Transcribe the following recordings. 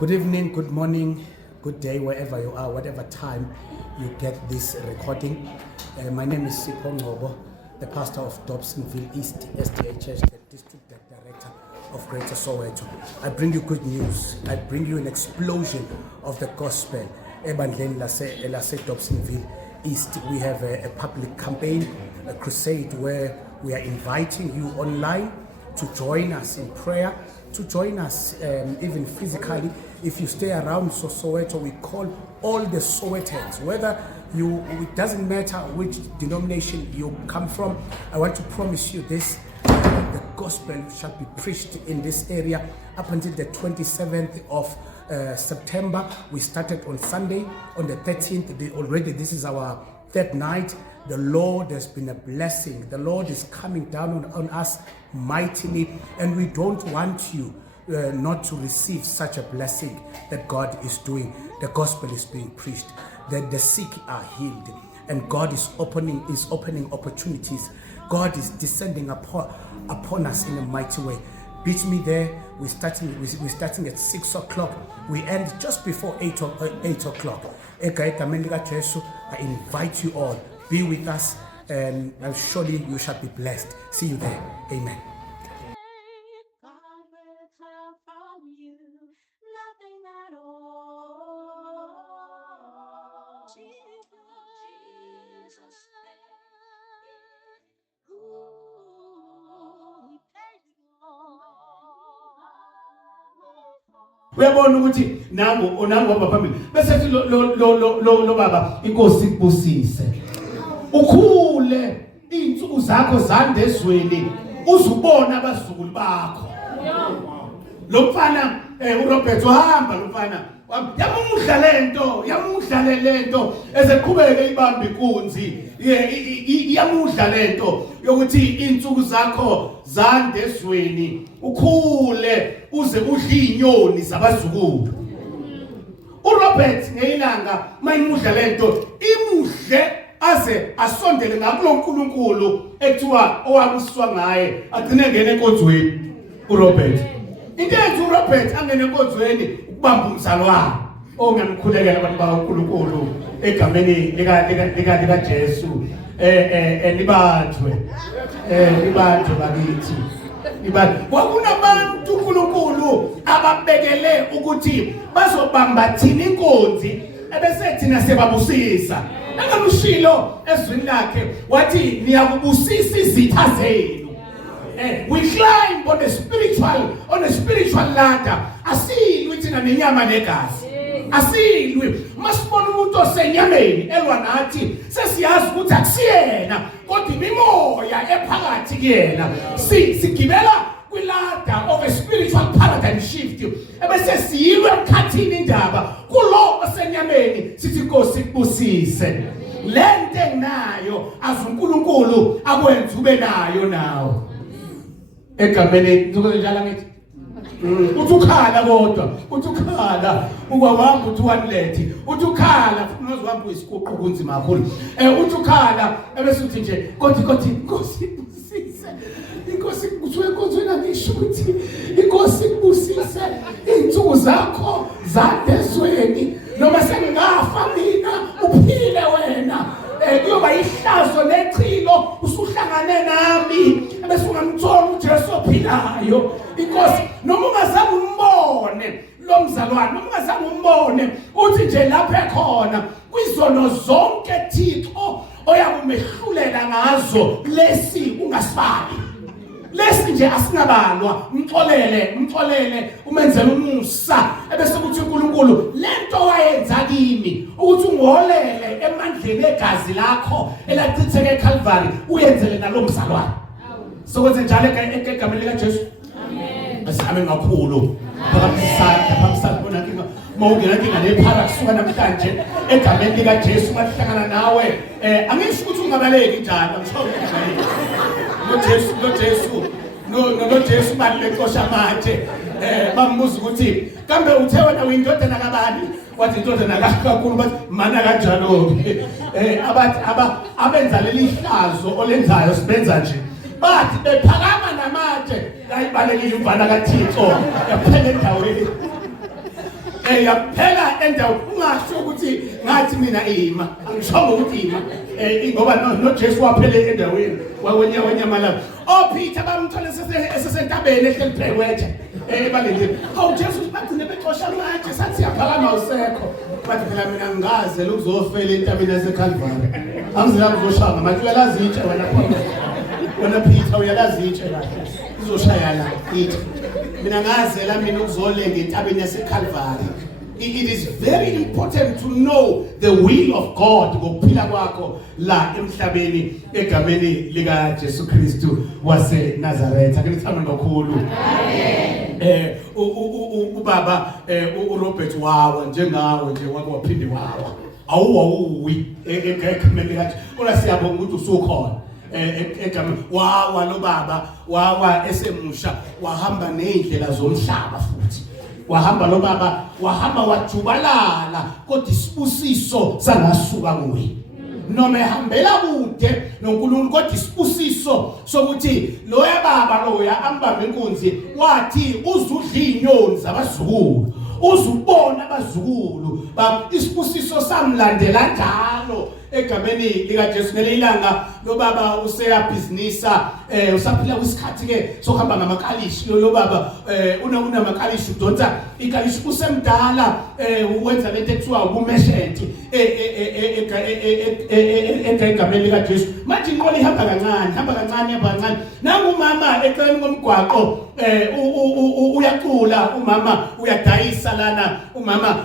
Good evening, good morning, good day, wherever you are, whatever time you get this recording. My name is Sipho Ngobo, the pastor of Dobsonville East SDA Church, the district director of Greater Soweto. I bring you good news. I bring you an explosion of the gospel. Ebandleni lase Dobsonville East, we have a public campaign, a crusade where we are inviting you online to join us in prayer, to join us even physically. If you stay around Soweto, we call all the Sowetans, whether it doesn't matter which denomination you come from. I want to promise you this, the gospel shall be preached in this area up until the 27th of September. We started on Sunday, on the 13th. Already this is our third night. The Lord has been a blessing. The Lord is coming down on us mightily, and we don't want you not to receive such a blessing that God is doing. The gospel is being preached, that the sick are healed, and God is opening opportunities. God is descending upon us in a mighty way. Beat me there. We're starting at 6 o'clock. We end just before 8 o'clock. I invite you all. Be with us, and surely you shall be blessed. See you there. Amen. Uyabona ukuthi nangu phambili bese lo baba inkosi ikubusise ukhule insuku zakho zande ezweni uzubona abazukulu bakho lo mfana uRobert wahamba lo mfana yamudla lento ezeqhubeke ibamba inkunzi yamudla lento yokuthi insuku zakho zande ezweni ukhule uze udle inyoni zabazukulu. uRobert ngeyilanga mayimudla lento imudle aze asondele ngakulo nkulunkulu ekuthiwa owabuswa ngaye agcine ngene enkonzweni. uRobert into enza uRobert angene enkonzweni ukubamba umzalwane ongamkhulekela abantu bakaNkulunkulu egameni lika Jesu. Nibanjwe bakithi kwakunabantu uNkulunkulu ababekele ukuthi bazobamba thina inkonzi ebese thina sebabusisa. Engalushilo ezwini lakhe wathi niyakubusisa izitha zenu. We climb on a spiritual ladder. Asilwi thina nenyama negazi. Asilwi masibona umuntu osenyameni elwa nathi sesiyazi ukuthi akusiyena kodwa imimoya ephakathi kuyena. Sigibela kwi-ladder of a spiritual paradigm shift ebese siyilwe emkhathini indaba kulo osenyameni sithi Nkosi kubusise lento enginayo azuNkulunkulu akwenza ube nayo nawo egameni ngizokutshala ngithi uthukhala kodwa uthukhala ukwahamba uthi wanilethi uthukhala unozwamba uyisiqoqo kunzima kakhulu uthukhala ebese uthi nje kodwa Nkosi kubusise Inkosi kuthwe ngisho ukuthi Inkosi kubusise insuku zakho zadezweni noma sengafa mina uphile wena kuyoba ihlazo nechilo usuhlangane nami ebese ungamthola uJesu ophilayo. Inkosi noma ungazange umbone lo mzalwane noma ungazange umbone uthi nje lapha ekhona kwizono zonke Thixo oyakumehlulela ngazo lesi ungasifaki lesi nje asinabalwa umxolele umenzele umusa ebese kuthi uNkulunkulu lento wayenza kimi ukuthi ungolele emandleni egazi lakho elachitheke eCalvary uyenzele nalo mzalwane sokwenze njalo egameni lika Jesu. Amen. Amen kakhulu phakamisana bona kinga mawungena kinga lephara kusuka namhlanje egameni lika Jesu bahlangana nawe angisho ukuthi ungabaleki njalo no Jesu balekosha manje bambuza ukuthi kambe uthe wena uyindodana kabani wathi indodana kakhulu bathi mana kanjalo abathi abenza leli hlazo olenzayo sibenza nje bathi bephakama namatshe layibalekile umfana kaThixo yaphela endaweni yaphela endawo ungasho ukuthi ngathi mina ima angishongo ukuthi ima ngoba no Jesu waphele endaweni wenyamalala Peter bamthola esesentabeni ehleli phekweje balendile hawu Jesu bagcine bexosha manje sathi yaphakama usekho bathi phela mina ngigaze lokuzofela entabeni yaseCalvary angizela kuzoshaya manje uyalazi itshe wena Peter uyalazi itshe uzoshaya la ithi mina ngazela mina ukuzolenga entabeni yaseCalvary. It is very important to know the will of God ngokuphila kwakho la emhlabeni egameni lika Jesu Kristu wase Nazareth. Akunithanda kakhulu. Amen. Ubaba uRobert wawa njengawe nje wake waphinde wawa. Awuwi egameni lika Ola siyabonga ukuthi usukhona. Egameni wawa lo baba wawa esemusha wahamba neindlela zomhlaba futhi. Wahamba lo baba wahamba wajubalala kodwa isibusiso sangasuka kuwe noma ehambela kude noNkulunkulu kodwa isibusiso sokuthi loya baba loya ambambe inkunzi wathi uzudla inyoni zabazukulu uzubona abazukulu isibusiso samlandela njalo egameni lika Jesu nelilanga lo baba useyabhizinisa usaphila kwisikhathi ke sokuhamba ngamakalishi lo baba unamakalishi udonsa ikalishi usemdala wenza lento ekuthiwa ubumeshenti egameni lika Jesu manje inqola ihamba kancane nangu mama eceleni komgwaqo uyacula umama uyadayisa lana umama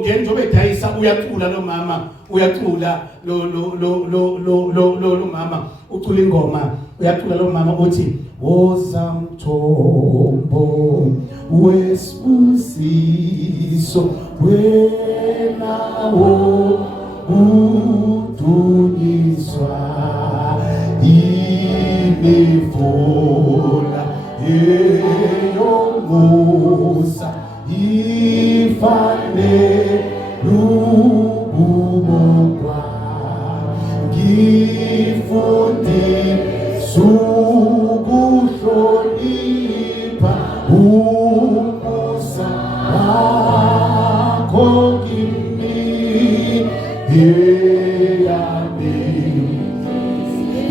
njengoba edayisa uyacula lo mama uyacula lo mama ucula ingoma uyacula lo mama uthi woza mthombo wesibusiso wenawo uduniswa imifula eyomusa ifane lubumokwa ngifundi sukuhlonipha umusa wakho kimi eyami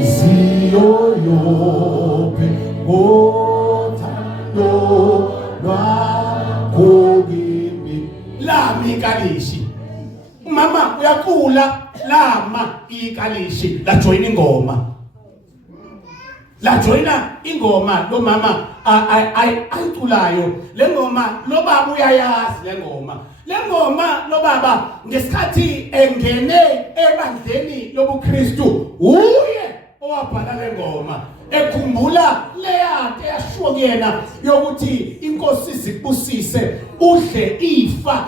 ziyoyope ngothando lwakho kimi lami kalishi mama uyacula lama ikalishi la join ingoma lo mama ayiculayo le ngoma lo baba uyayazi le ngoma lo baba ngesikhathi engene ebandleni lobuKristu uye owabhala le ngoma ekhumbula leyade yashiwo kuyena yokuthi inkosi izibusise udle ifa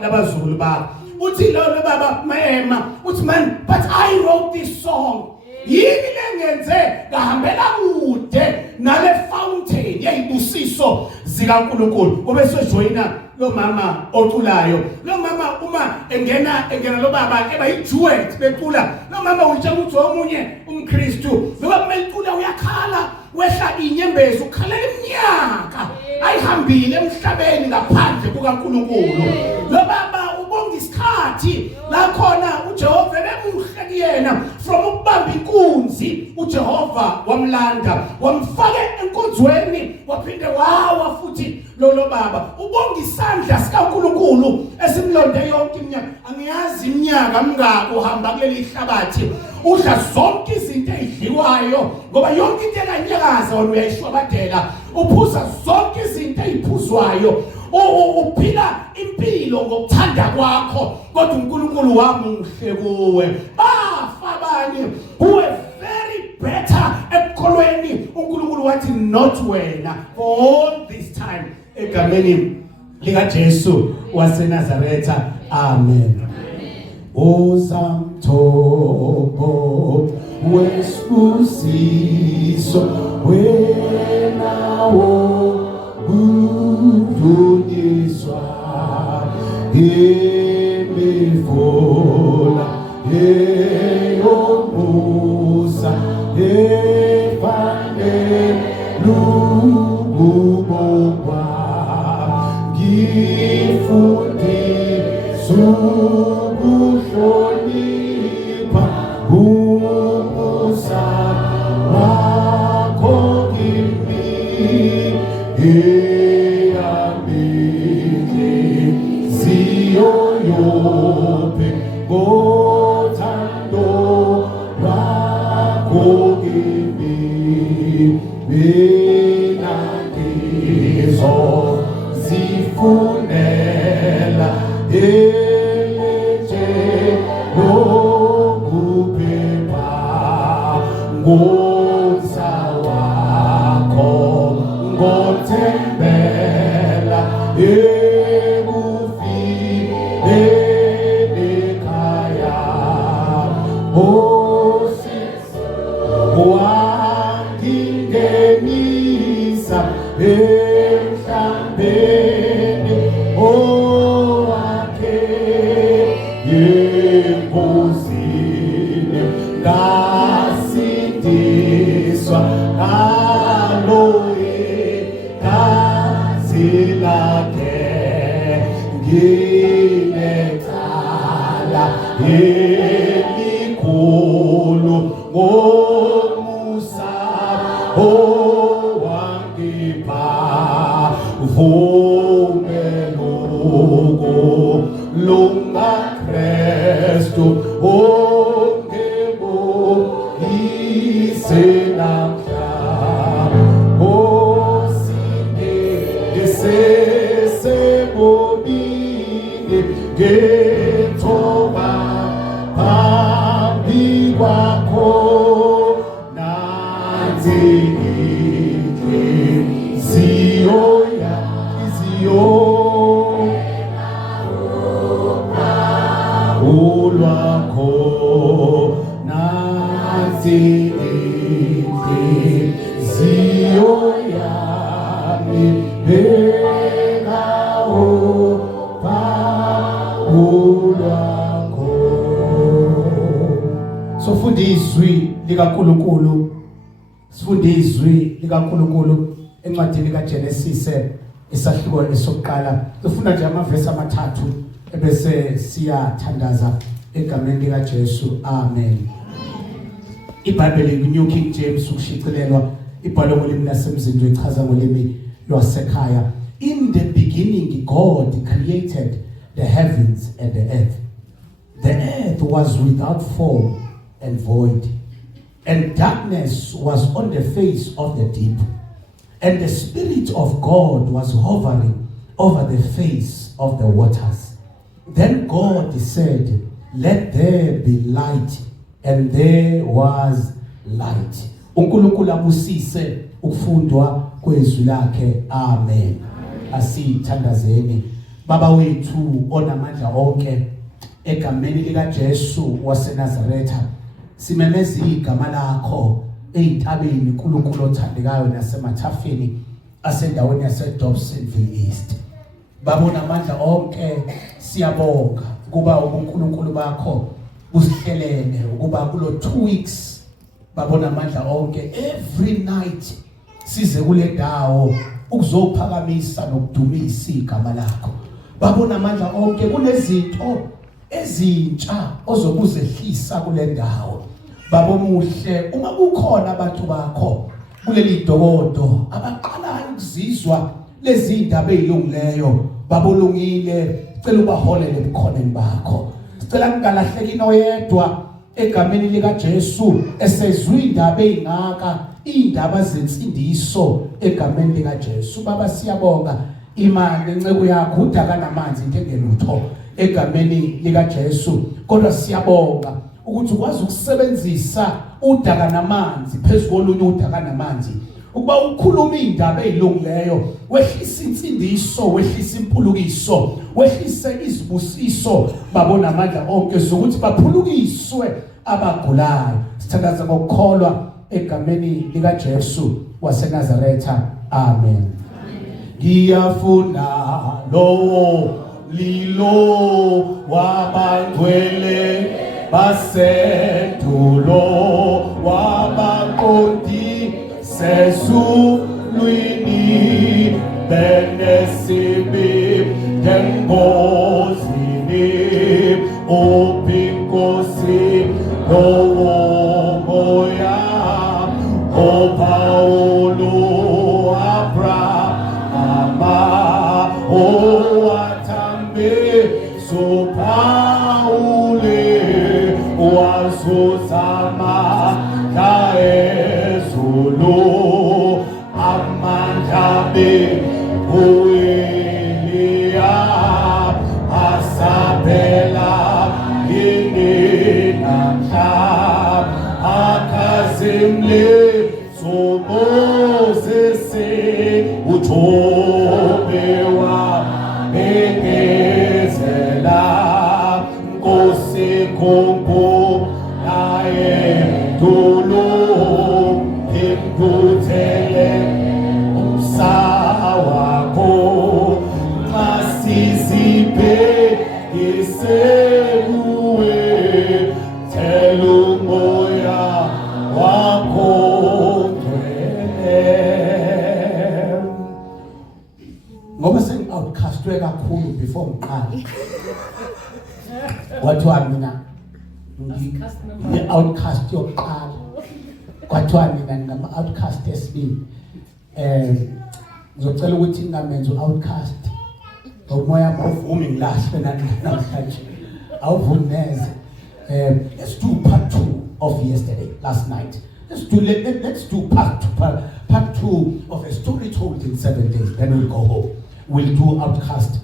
labazulu bakho uthi lo baba mema uthi man but I wrote this song yini lengenze ngahambela kude nale fountain yezibusiso zikaNkulunkulu kube sojoyina lo mama oculayo lo mama uma engena lo baba eba iduet becula lo mama utsha ukuthi omunye umKristu ngoba kumecula uyakhala wehla inyembezi ukhalela iminyaka ayihambile emhlabeni ngaphandle kukaNkulunkulu lo baba ubonga isikhathi la khona uJehova bemuhle kuyena from ukubamba inkunzi uJehova wamlanda wamfaka enkonzweni waphinde wawa futhi lo baba ubonga isandla sikaNkulunkulu esimlonde yonke iminyaka angiyazi iminyaka mingako uhamba kuleli hlabathi udla zonke izinto ezidliwayo ngoba yonke into ekanyakaza wena uyayishwabadela uphuza zonke izinto eziphuzwayo uphila impilo ngokuthanda kwakho kodwa uNkulunkulu wamuhle kuwe bafa abanye kuwe very better ekukholweni uNkulunkulu wathi not wena for all this time egameni lika Jesu waseNazaretha amen Ozamthobo wesibusiso wenawo uduniswa imifula eyomusa efane lubumokwa sifundiswa ukuhlonipha umusa wakho kimi eyami inhliziyo yophe ngothando lwakho kimi mina ngizozifunela eleje lokuphepha ngomusa wakho ngothembela ekufileni ekhaya wangingenisa emhlambeni owakhe embuzini ngasindiswa ngaloye gazi lakhe nginecala elikhulu ngomusa owangipha vumeloko lunga Kristu ongebo isenamhla osinde ngesesebomini ngethoba phambi kwakho nanzi inhliziyo ulwakho nanzi inhliziyo yami bekawo ulwakho. Sofunda izwi likaNkulunkulu, sifunde izwi likaNkulunkulu encwadini kaGenesis isahluko esokuqala. Sifunda nje amavesi amathathu ebese siyathandaza egameni likaJesu. Amen. iBhayibheli New King James ukushicilelwa ibhalwe ngolimi lasemzini echaza ngolimi lwasekhaya. In the beginning God created the heavens and the earth. The earth was without form and void, and darkness was on the face of the deep, and the Spirit of God was hovering over the face of the waters. Then God said, "Let there be light," and there was light. uNkulunkulu abusise ukufundwa kwezwi lakhe. Amen. Asithandazeni. Baba wethu onamandla onke, egameni likaJesu waseNazaretha simemeza igama lakho ezintabeni uNkulunkulu othandekayo nasemathafeni asendaweni yaseDobsonville East. Babona amandla onke, siyabonga kuba uNkulunkulu bakho usihlelene ukuba kulo 2 weeks babona amandla onke every night size kule ndawo ukuzophakamisa nokudumisa igama lakho. Babona amandla onke kunezinto ezintsha ozokuzehlisa kule ndawo. Baba omuhle, uma kukhona abantu bakho kuleli dokodo abaqalayo ukuzizwa lezi indaba ezilungileyo, babolungile, cela ubaholele ebukhoneni bakho. Sicela kungalahleki noyedwa egameni likaJesu esezwe indaba ezingaka, indaba zensindiso egameni likaJesu. Baba siyabonga imali enceke yakho udaka namanzi into engelutho egameni likaJesu, kodwa siyabonga ukuthi ukwazi ukusebenzisa udaka namanzi phezulu udaka namanzi ukuba ukhuluma indaba ezilungileyo, wehlisa insindiso, wehlisa impulukiso, wehlise izibusiso. Babona amandla onke zokuthi baphulukiswe abagulayo. Sithandaza ngokukholwa egameni likaJesu waseNazaretha. Amen. Ngiyafuna lo lilo wabangcwele basendulo wabaqondi sezulwini benesibi dengo Uelia asabela inenamhla akazimle somosese utobewa bekezela Nkosi Nkonko naye dolo imbuthele umsawakho masiziphe isekuwe thela umoya wakho ngcwele ngoba sengi-outcastwe kakhulu before ngiqala kwathiwa mina ngi-outcast yokuqala kwathiwa mina ngingama-outcast esibili ngizocela ukuthi ngingamenzi u-outcast umoya awuvumi ngilahle namhlanje awuvumi neze let's do part 2 of yesterday last night let's do part 2 of a story told in 7 days then we'll go home we'll do outcast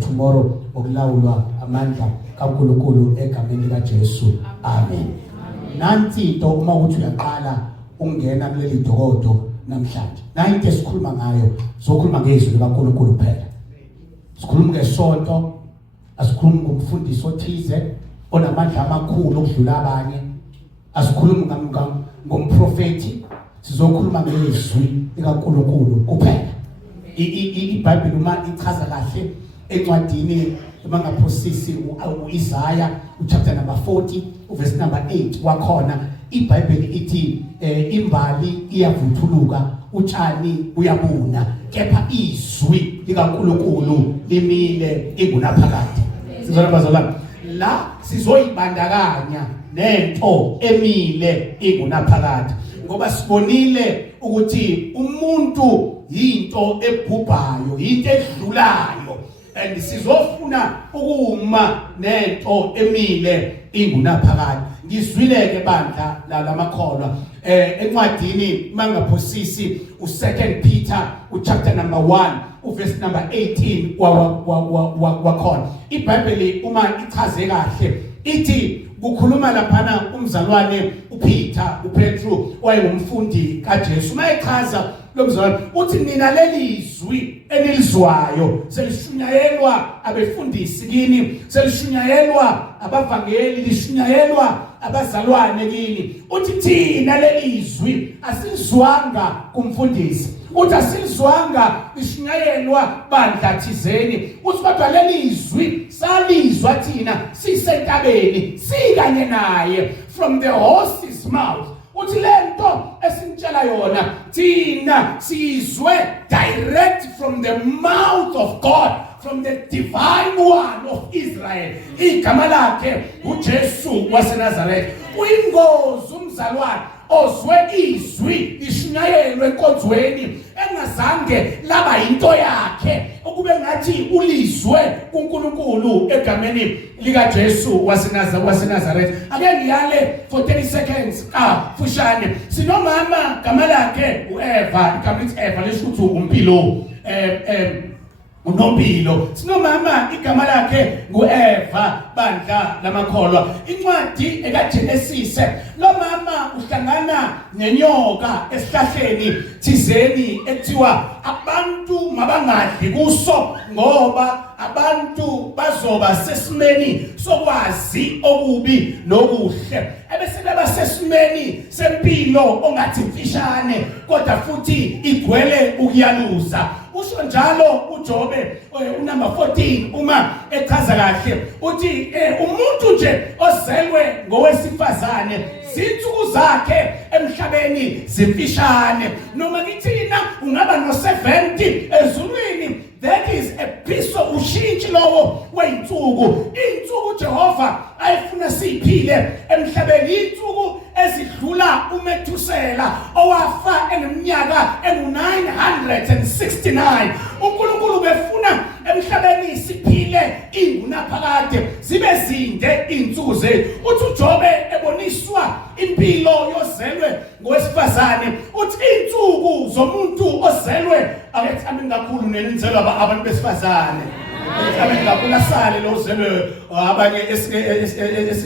tomorrow okulawulwa amandla kaNkulunkulu egameni likaJesu amen nansi into uma uthi uyaqala ungena kuleli dokodo namhlanje nanti esikhuluma ngayo sokhuluma ngezwi likaNkulunkulu kuphela sikhuluma ngesonto asikhulumi ngomfundisi othize onamandla amakhulu okudlula abanye asikhulumi ngomprofeti sizokhuluma ngezwi likaNkulunkulu kuphela iBhayibheli uma ichaza kahle encwadini emangaphosisi uIsaya chapter number 40 verse number 8 wakhona iBhayibheli ithi imbali iyavuthuluka utshani uyabuna kepha izwi likaNkulunkulu limile ingunaphakade sizona bazalwane la sizoyibandakanya nento emile ingunaphakade ngoba sibonile ukuthi umuntu yinto ebhubhayo into edlulayo and sizofuna ukuma nento emile ingunaphakade ngizwileke bandla lamakholwa encwadini mangaphosisi u2 Peter chapter number 1 verse number 18 wakhona iBhayibheli uma ichaze kahle ithi kukhuluma laphana umzalwane uPeter uPetru wayengumfundi kaJesu mayechaza lo mzalwane uthi nina lelizwi enilizwayo selishunyayelwa abefundisi kini selishunyayelwa abavangeli lishunyayelwa abazalwane kini uthi thina lelizwi asilizwanga kumfundisi uthi asilizwanga lishunyayelwa bandla thizeni uthi kodwa lelizwi salizwa thina sisentabeni sikanye naye from the horse's mouth uthi lento esintshela yona thina sizwe direct from the mouth of God from the divine one of Israel igama lakhe uJesu waseNazaretha uyingozi umzalwane ozwe izwi lishunyayelwe enkonzweni engazange laba into yakhe ukube ngathi ulizwe kuNkulunkulu egameni likaJesu waseNazaretha ake ngiyale for 30 seconds fushane sinomama gama lakhe uEva igama lithi Eva lesho ukuthi umpilo unompilo sinomama igama lakhe nguEva bandla lamakholwa incwadi ekaGenesis lo mama uhlangana nenyoka esihlahleni thizeni ekuthiwa abantu mabangadli kuso ngoba abantu bazoba sesimeni sokwazi okubi nokuhle ebese laba sesimeni sempilo ongathi mfishane kodwa futhi igcwele ukuyaluza usho njalo uJobe unumber 14 uma echaza kahle uthi umuntu nje ozelwe ngowesifazane zinsuku zakhe emhlabeni zimfishane noma kithina ungaba no70 ezulwini that is a piece of ushintshi lowo weinsuku insuku Jehova ayifuna siphile emhlabeni insuku ezidlula uMethusela owafa eneminyaka engu969 uNkulunkulu befuna emhlabeni siphile ingunaphakade zibe zinde insuku zethu uthi uJobe kuboniswa impilo yozelwe ngowesifazane uthi insuku zomuntu ozelwe akethamini kakhulu nenzelwa abantu besifazane ekuthamini kakhulu asale lo ozelwe abanye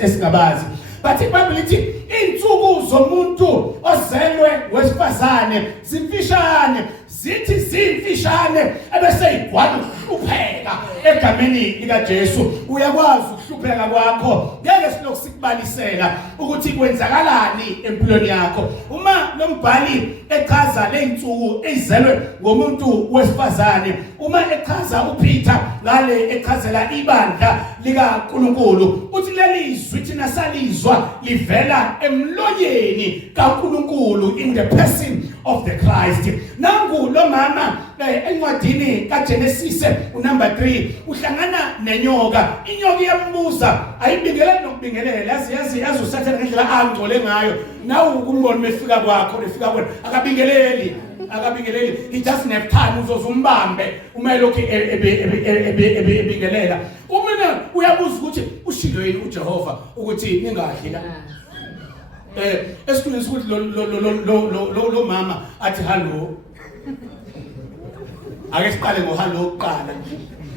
esingabazi but iBhayibheli lithi insuku zomuntu ozelwe ngowesifazane zimfishane zithi zimfishane ebese igwala ukuhlupheka egameni lika Jesu uyakwazi ukuhlupheka kwakho ngeke silokhu sikubalisela ukuthi kwenzakalani empilweni yakho uma lombhali echaza leinsuku ezizelwe ngomuntu wesifazane uma echaza uPeter ngale echazela ibandla lika nkulunkulu uthi lelizwi thina salizwa livela emlonyeni kaNkulunkulu in the person of the Christ nangu lo mama encwadini kaGenesis unumber 3 uhlangana nenyoka inyoka iyambuza ayibingelele nokubingelela yazi usathana ngendlela angcole ngayo nawu ukumbona mefika kwakho efika kwena akabingeleli he doesn't have time uzozumbambe uma lokho ebingelela umina uyabuza ukuthi ushilo yini uJehova ukuthi ningadli la esikuningi ukuthi lo mama athi hello ake siqale ngohello oqala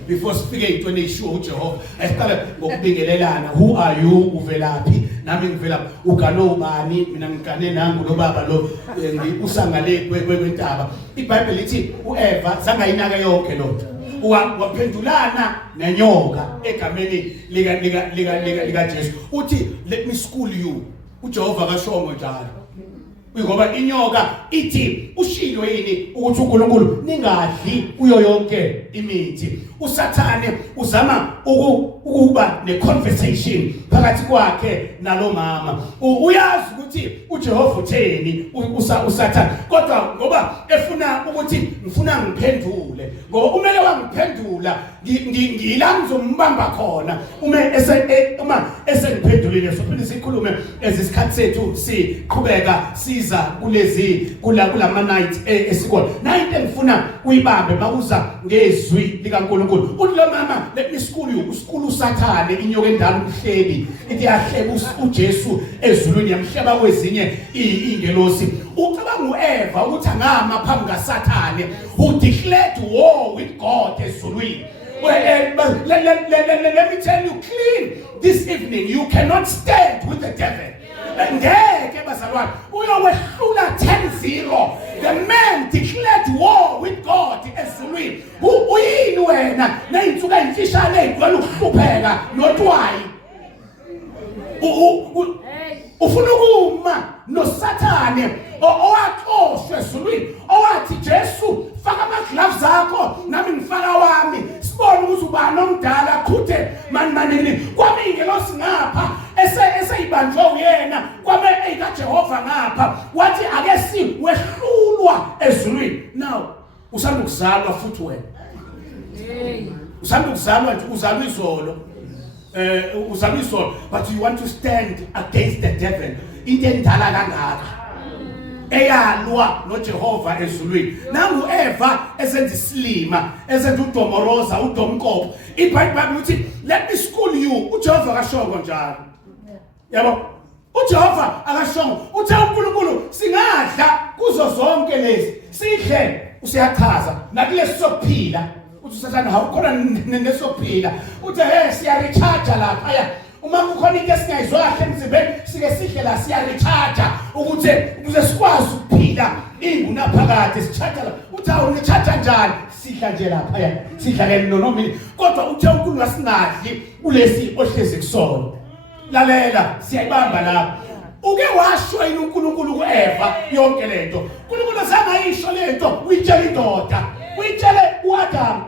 before sifike into eyishuwo uJehova asiqale ngokubingelelana who are you uvelaphi nami ngivelaphi ugano ubani mina ngigane nangu lo baba lo usangale kwentaba iBhayibheli lithi uEva zangayinaka yonke lo waphendulana nenyoka egameni lika Jesu uthi let me school you uJehova kashongo njalo ngoba inyoka ithi ushilo yini ukuthi uNkulunkulu ningadli kuyo yonke imithi usathane uzama ukuba neconversation phakathi kwakhe nalo mama uyazi ukuthi uJehova utheni usathane kodwa ngoba efuna ukuthi ngifuna ngiphendule ngoba kumele wangiphendula ngila ngizombamba khona uma esengiphendulile sophinde sikhulume ezisikhathi sethu siqhubeka siza kulama night esikole na into engifuna uyibambe makuza ngezwi likaNkulunkulu uthi lo mama let me school you uskulu usathane inyoka endala umhleli ithi yahleba uJesu ezulwini yamhleba kwezinye ingelosi ucabanga uEva ukuthi angama phambi kaSathane who declared war with God ezulwini. Let me tell you clean this evening you cannot stand with the devil. Ngeke bazalwane uyowehlula 10-0. The man declared war with God ezulwini uyini wena neyinsuku ezimfishane ezigcwele ukuhlupheka notwayi ufuna ukuma noSathane owaxoshwe ezulwini owathi Jesu faka amagloves akho nami ngifaka wami sibone ukuthi ubani omdala qhuthe manini kwami ingelosi ngapha eseyibanjwe uyena kwame kaJehova ngapha wathi ake siwehlulwa ezulwini now usanda ukuzalwa futhi wena usanda ukuzalwa nje uzalwa izolo but you want to stand against the devil into endala kangaka eyalwa noJehova ezulwini nangu Eva esenza isilima esenza udomoroza udomkopo iBhayibheli lithi let me school you uJehova akashongo njalo yabo uJehova akashongo uthe uNkulunkulu singadla kuzo zonke lezi sidle usiyachaza nakulesi sokuphila uthi usathana awukhona nesokuphila uthi siya recharge lapha ya uma kukhona into esingayizwa kahle emzimbeni sike sihle la siya recharge ukuze sikwazi ukuphila ingunaphakade sicharge la uthi awunicharge njani sidla nje lapha ya sidla ke nomini kodwa uthe uNkulunkulu asingadli kulesi ohlezi kusona lalela siyayibamba lapha uke washo yini uNkulunkulu kuEva yonke lento uNkulunkulu sangayisho lento uyitshela indoda uyitshele uAdam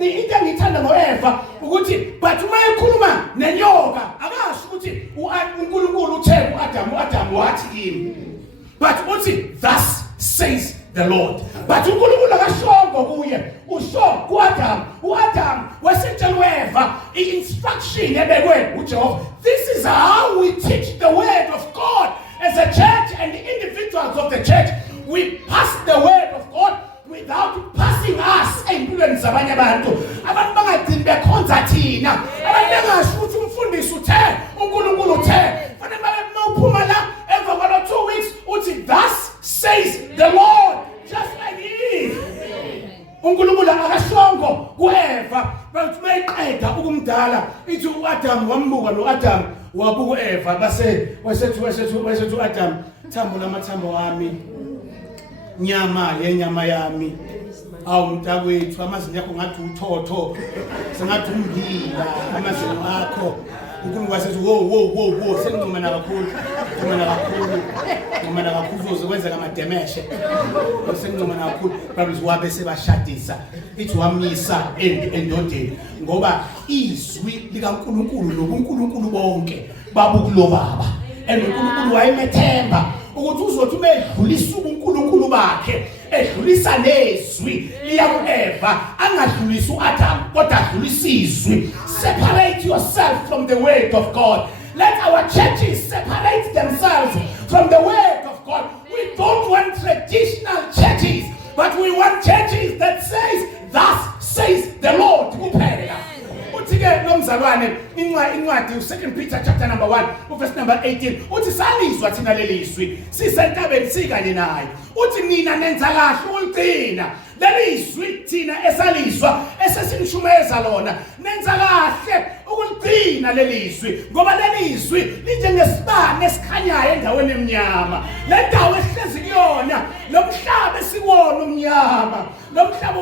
into engithanda ngoEva ukuthi but uma ekhuluma nenyoka akasho ukuthi uNkulunkulu uthe uAdam wathi yini but uthi thus says the Lord but uNkulunkulu akashongo kuye usho uAdam wasetshela uEva instruction ebekwe uJehova. This is how we teach the word of God as a church and the individuals of the church. We pass the word of God without passing us empilweni zabanye abantu bangagcini bekhonza thina abantu bengasho ukuthi umfundisi uthe uNkulunkulu uthe uNkulunkulu akashongo kuEva bathi mayiqeda ukumdala ithi uAdam wambuka noAdam wabuka uEva base wasethu uAdam thambo lamathambo wami nyama yenyama yami awu mntakwethu amazinyo akho ngathi uthotho sengathi umbila amazinyo akho uNkulunkulu wasethi wo sengicumana kakhulu uzokwenza kamademeshe sengicumana kakhulu probably wabe sebashadisa ithi wamisa endodeni ngoba izwi likaNkulunkulu nobuNkulunkulu bonke babukulo baba uNkulunkulu wayemethemba ukuthi uzothi umedlulisa ubuNkulunkulu bakhe edlulisa nezwi liya kuEva angadlulisa uAdam kodwa adlulisa izwi. Separate yourself from the word of God. Let our churches separate themselves from the word of God. We don't want traditional churches, but we want churches that says thus says the Lord kuphela. Uthike nomzalwane incwadi u2 Peter chapter number 1 verse number 18 uthi salizwa thina leliswi sisentabeni sikanye naye uthi nina nenza kahle uligcina leliswi thina esalizwa esesinishumeza lona nenza kahle ukuligcina leliswi ngoba leliswi linjengesibane esikhanyayo endaweni emnyama le ndawo ehlezi kuyona lomhlaba esiwona umnyama lomhlaba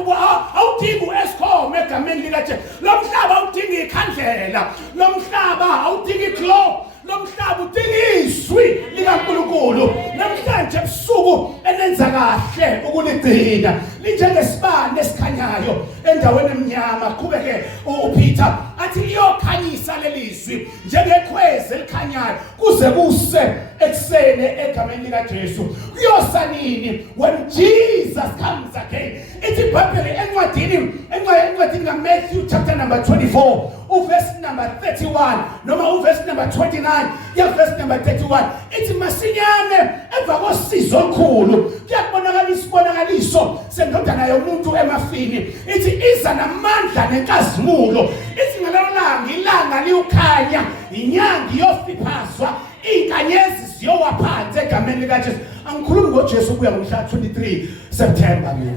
awudingi uEscom egameni likaJesu lomhlaba awudingi ikhandlela lomhlaba awudingi iglobe lomhlaba udinga izwi likaNkulunkulu namhlanje ebusuku enenza kahle ukuligcina linjengesibane esikhanyayo endaweni emnyama qhubeke uPeter athi liyokhanyisa lelizwi njengekhwezi elikhanyayo kuze kuse eksene egameni likaJesu kuyosa nini when Jesus comes again. Ithi iBhayibheli encwadini kaMatthew chapter number 24 uverse number 31 noma uverse number 29 ya verse number 31 ithi masinyane emva kosizo olukhulu kuyabonakala isibonakaliso sendodana yomuntu emafini ithi iza namandla nenkazimulo ithi ngalelo langa ilanga liyokhanya inyanga iyofiphazwa inkanyezi ziyowaphansi egameni likaJesu. Angikhulumi ngoJesu kuya ngomhla 23 September mina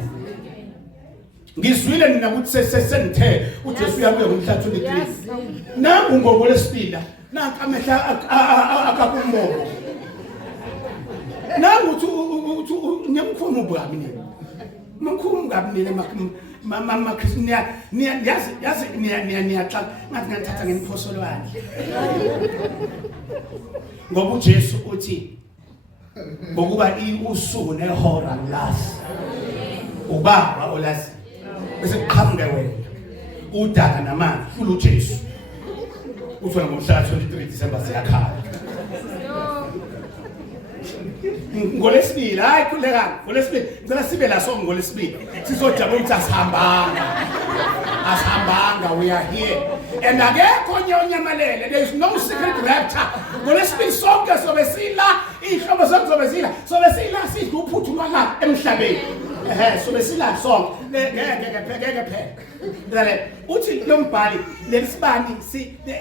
ngizwile nina ukuthi sesenthe uJesu uyabuya ngomhla 23 nangu ngobo lesibili nanka amehla akakumbobo nangu uthi nyamkhona ubami nina mkhulu ngabi nina mama Christina yazi niyaxa ngathi ngithatha ngeniphosolwane ngoba uJesu uthi ngokuba usuku nehora lazi ubaba olazi bese kuqhamuke wena udaka namanzi futhi uJesu uthola ngomhla 23 December siyakhala ngolesibili hayi khulekani ngolesibili ngicela sibe la sonke ngolesibili sizojabula ukuthi asihambanga we are here and akekho onyamalele. There is no secret rapture. Ngolesibili sonke sobe sila ihlobo sonke sobe sila sidla uphuthuma la emhlabeni sobe sila sonke ngeke phela uthi lo mbhali lesibani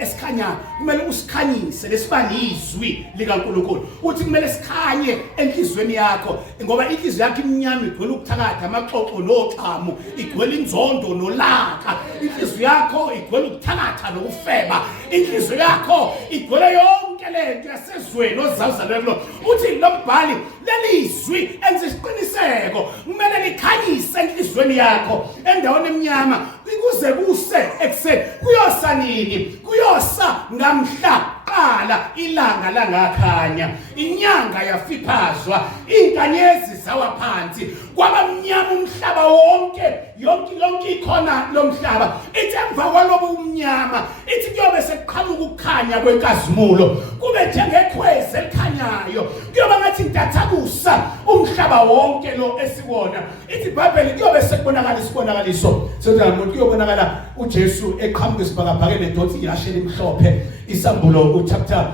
esikhanyayo kumele usikhanyise lesibani izwi likaNkulunkulu uthi kumele sikhanye enhlizweni yakho ngoba inhliziyo yakho imnyama igcwele ukuthakatha amaxoxo noxhamu igcwele inzondo nolaka inhliziyo yakho igcwele ukuthakatha nokufeba inhliziyo yakho igcwele yonke lento yasezweni ozazalelwe uthi lo mbhali lelizwi enze isiqiniseko kumele likhanyise enhlizweni yakho endaweni emnyama kuze kuse ekseni kuyosa nini kuyosa ngamhla qala ilanga langakhanya inyanga yafiphazwa inkanyezi zawa phansi kwabamnyama umhlaba wonke yonke ikhona lomhlaba ithi emva kwalobo umnyama ithi kuyobe sekuqhamuka ukukhanya kwenkazimulo kube njengekhwezi elikhanyayo kuyoba ngathi intathakusa umhlaba wonke lo esiwona ithi iBhayibheli kuyobe sekubonakala isibonakaliso sokuthi kuyobonakala uJesu eqhamuka isibhakabhaka nedoti iyashela imhlophe isambulo chapter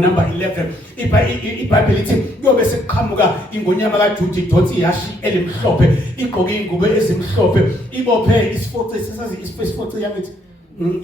number 11 iBhayibheli ithi kuyobe sekuqhamuka ingonyama kaJuda idoti yashi elimhlophe igqoke ingubo ezimhlophe ibophe isifoce sesazi isifoce yakithi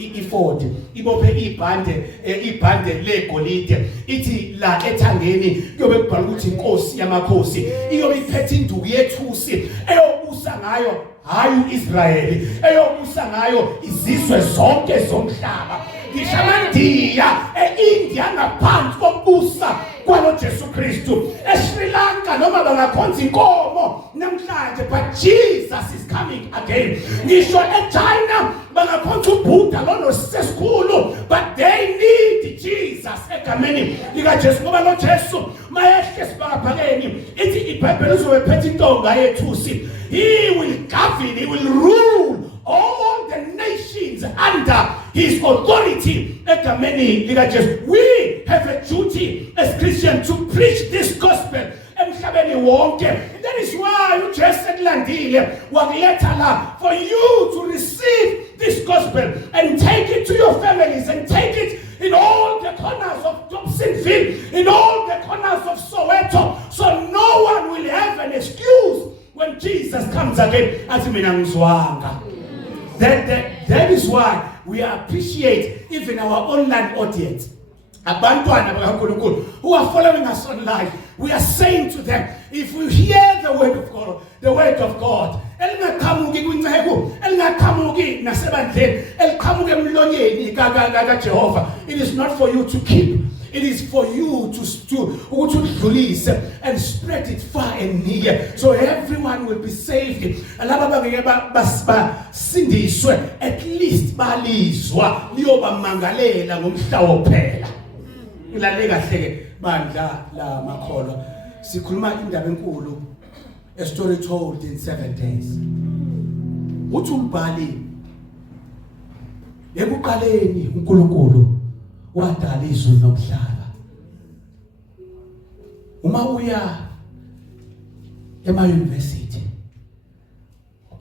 i-Ford ibophe ibhande legolide ithi la ethangeni kuyobe kubhalwa ukuthi inkosi yamakhosi iyobe iphethe induku yethusi eyobusa ngayo hayi uIsrayeli eyobusa ngayo izizwe zonke zomhlaba ngisho amandiya eIndia ngaphansi kokubusa kwalo Jesu Kristu eSri Lanka noma bangakhonza inkomo namhlanje but Jesus is coming again ngisho eChina bangakhonza uBuddha lona sesikhulu but they need Jesus egameni lika Jesu ngoba lo Jesu mayehle sibhakabhakeni ithi iBhayibheli uzobephethe intonga yethusi he will govern he will rule all the nations under his authority egameni lika Jesu. We have a duty as Christians to preach this gospel emhlabeni wonke. That is why uJesu ekulandile wakuletha la for you to receive this gospel and take it to your families and take it in all the corners of Dobsonville, in all the corners of Soweto, so no one will have an excuse when Jesus comes again. Athi mina ngizwanga. That is why we appreciate even our online audience. Abantwana bakaNkulunkulu who are following us online, we are saying to them, if you hear the word of God, elingaqhamuki kwinceko, elingaqhamuki nasebandleni, eliqhamuke emlonyeni kaJehova, it is not for you to keep. It is for you to release and spread it far and near, so everyone will be saved. Alaba bangeke basindiswe, at least balizwa liyobamangalela ngomhla wophela. Ngilale kahle bandla la makholwa. Sikhuluma indaba enkulu, a story told in 7 days. Uthi umbhali ekuqaleni uNkulunkulu wadala izulu nomhlaba. Uma uya ema-university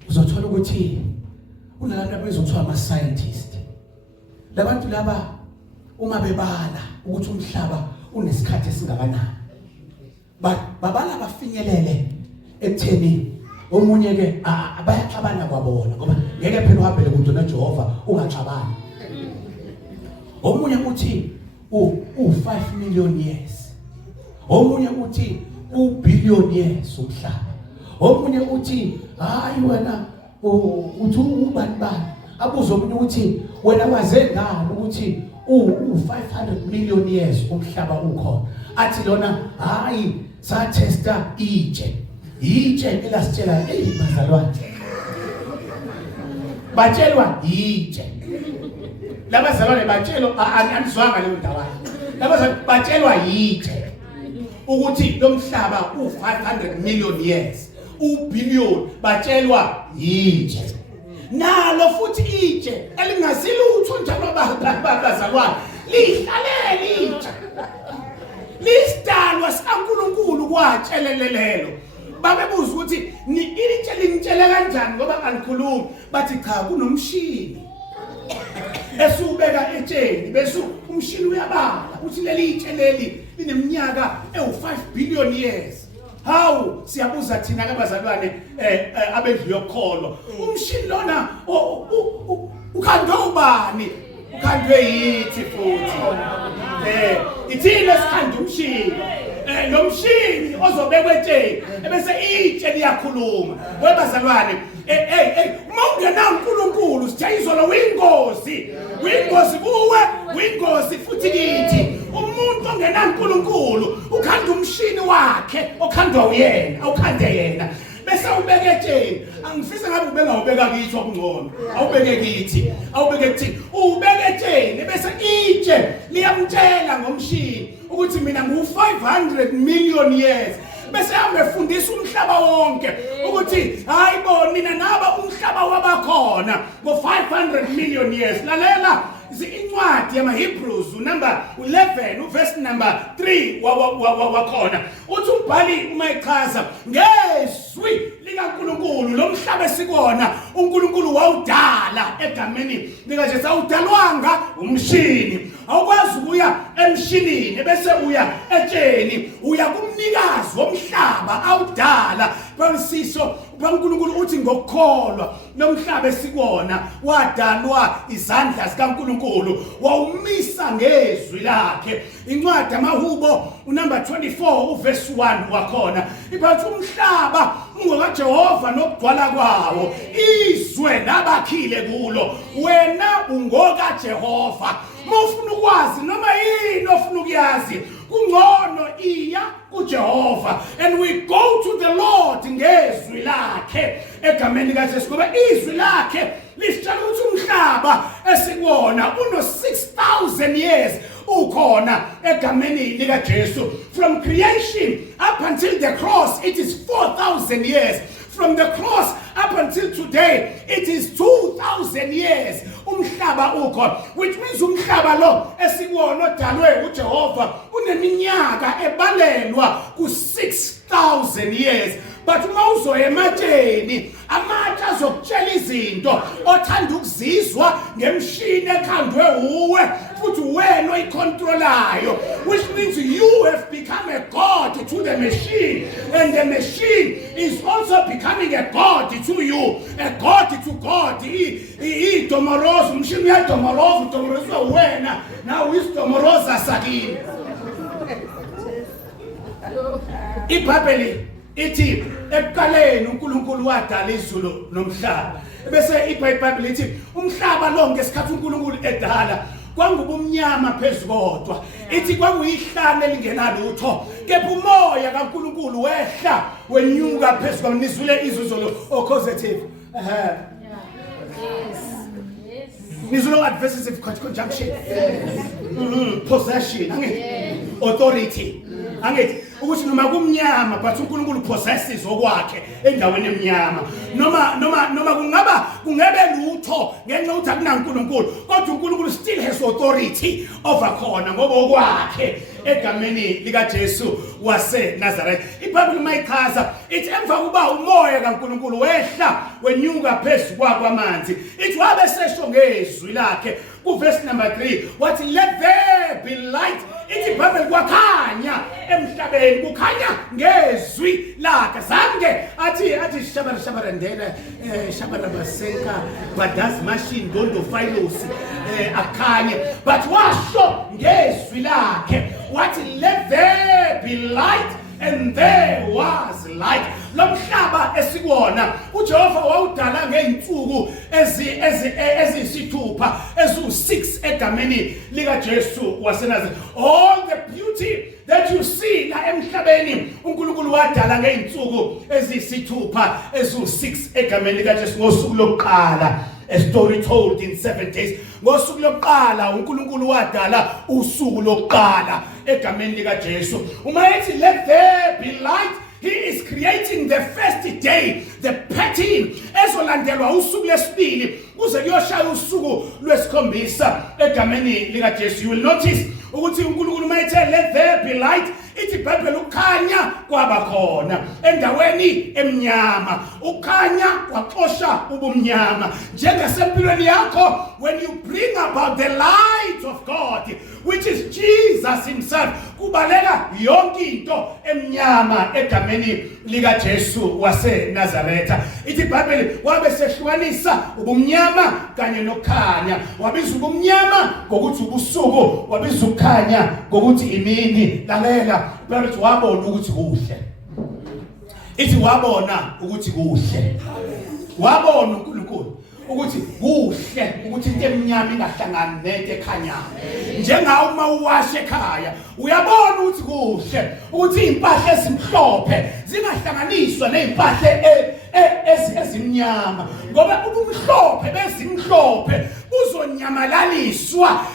uzothola ukuthi kunabantu abezothiwa ama-scientist. Labantu laba uma bebala ukuthi umhlaba unesikhathi esingakanani, babala bafinyelele ekutheni omunye ke bayaxabana kwabona ngoba ngeke phela uhambele kude noJehova ungaxabani. Omunye uthi u5 million years, omunye uthi u-billion years umhlaba, omunye uthi hayi wena uthi ubani abuze omunye uthi wena waze ngani ukuthi u500 million years umhlaba ukhona. Athi lona hayi sathesta itshe elasitshela bazalwane batshelwa itshe. Labazalwane batshelwa anizwanga leyo ndaba. Labazalwane batshelwa yitshe ukuthi lo mhlaba u500 million years, u-billion batshelwa yitshe. Nalo futhi itshe elingazilutho njalo bazalwane lihlalele itshe. Lisidalwa sikaNkulunkulu kwatshelelelelo. Babebuza ukuthi itshe lingitshele kanjani ngoba alikhulumi. Bathi cha kunomshini esubeka etsheni bese umshini uyabala uthi leli itshe leli lineminyaka ewu5 billion years. Hawu siyabuza thina kabazalwane abendlu yokholwa umshini lona ukhandwe ubani? Ukhandwe yithi futhi ithina sikhanda umshini lo mshini ozobekwe etsheni ebese itshe liyakhuluma. Webazalwane uma ungena uNkulunkulu sijayizolo wingozi kuwe, wingozi futhi kithi. Umuntu ongena uNkulunkulu ukhanda umshini wakhe okhandwa uyena, awukhande yena bese ubeke etsheni. Angifisa ngabe ubengawubeka kithi okungcono, awubeke kithi, awubeke kuthini, ubeke etsheni bese itshe liyamtshela ngomshini ukuthi mina ngu500 million years. Bese yamefundisa umhlaba wonke ukuthi hayibo mina naba umhlaba wabakhona ngo500 million years. Lalela incwadi yamaHebrews number 11 verse number 3 wakhona uthi umbhali uma echaza ngezwi likaNkulunkulu lo mhlaba esikwona uNkulunkulu wawudala egameni lika Jesu. Awudalwanga umshini. Awukwazi ukuya emshinini bese uya etsheni, uya kumnikazi womhlaba awudala. Bangisiso uNkulunkulu uthi ngokukholwa nomhlaba esikwona wadalwa izandla zikaNkulunkulu, wawumisa ngezwi lakhe. Incwadi amaHubo unumber 24 uverse 1 wakhona ibathi umhlaba ungokaJehova nokugcwala kwawo, izwe nabakhile kulo, wena ungokaJehova. Mufuna ukwazi noma yini ofuna ukuyazi kungcono iya kuJehova, and we go to the Lord ngezwi lakhe egameni likaJesu, ngoba izwi lakhe lisitshela ukuthi umhlaba esikwona uno 6,000 years ukhona egameni likaJesu. From creation up until the cross it is 4,000 years. From the cross up until today it is 2,000 years umhlaba ukho, which means umhlaba lo esikwona odalwe uJehova uneminyaka ebalelwa ku 6,000 years. But uma uzoya ematsheni, amatshe azokutshela izinto othanda ukuzizwa ngemshini ekhandwe uwe futhi wena oyicontrolayo, which means you have become a god to the machine, and the machine is also becoming a god to you, a god to God. Idomoroza umshini uyadomoroza, udomorozwa wena na uyidomoroza sakini. iBhayibheli ithi ekuqaleni uNkulunkulu wadala izulu nomhlaba. Bese iBhayibheli ithi umhlaba lo ngesikhathi uNkulunkulu edala kwangubumnyama phezulu kodwa. Ithi kwakuyihlane elingenalutho, kepha umoya kaNkulunkulu wehla wenyuka phezulu kwamnizule izulu causative. Nizule adversative conjunction. Possession, authority. Angithi ukuthi noma kumnyama but uNkulunkulu possesses okwakhe endaweni emnyama. Noma kungabe lutho ngenxa ukuthi akunaNkulunkulu, kodwa uNkulunkulu still has authority over khona ngoba okwakhe egameni likaJesu waseNazareth. iBhayibheli mayichaza ithi emva kuba umoya kaNkulunkulu wehla wenyuka phezulu kwamanzi, ithi wabe sesho ngezwi lakhe kuverse number 3 wathi let there be light. Ithi iBhayibheli kwakhanya emhlabeni, kukhanya ngezwi lakhe. Zange athi shabara ndela shabara basenka badazi machine gondo filos akhanye, but washo ngezwi lakhe wathi let there be light, and there was light. Lomhlaba esikwona uJehova wawudala ngeinsuku ezisithupha ezu6 egameni likaJesu waseNazareth. All the beauty that you see la emhlabeni uNkulunkulu wadala ngeinsuku ezisithupha ezu6 egameni likaJesu. Ngosuku lokuqala, a story told in 7 days. Ngosuku lokuqala uNkulunkulu wadala usuku lokuqala egameni likaJesu. Uma ethi let there be light, he is creating the first day, the pattern ezolandelwa usuku lesibili kuze kuyoshaya usuku lwesikhombisa egameni likaJesu. You will notice ukuthi uNkulunkulu mayethe let there be light, ithi iBhayibheli ukhanya kwaba khona endaweni emnyama, ukhanya kwaxosha ubumnyama. Njengasempilweni yakho, when you bring about the light of God, which is Jesus himself, kubaleka yonke into emnyama egameni likaJesu waseNazaretha. Ithi iBhayibheli wabe sehlukanisa ubumnyama kanye nokukhanya, wabiza ubumnyama ngokuthi ubusuku, wabiza ukukhanya ngokuthi imini. Lalela Phakathi wabona ukuthi kuhle. Ithi wabona ukuthi kuhle. Wabona uNkulunkulu ukuthi kuhle ukuthi into emnyama ingahlangani nento ekhanyayo. Njengawe uma uwashe ekhaya uyabona ukuthi kuhle ukuthi impahla ezimhlophe zingahlanganiswa nezimpahla ezimnyama, ngoba ubumhlophe bezimhlophe uzonyamalaliswa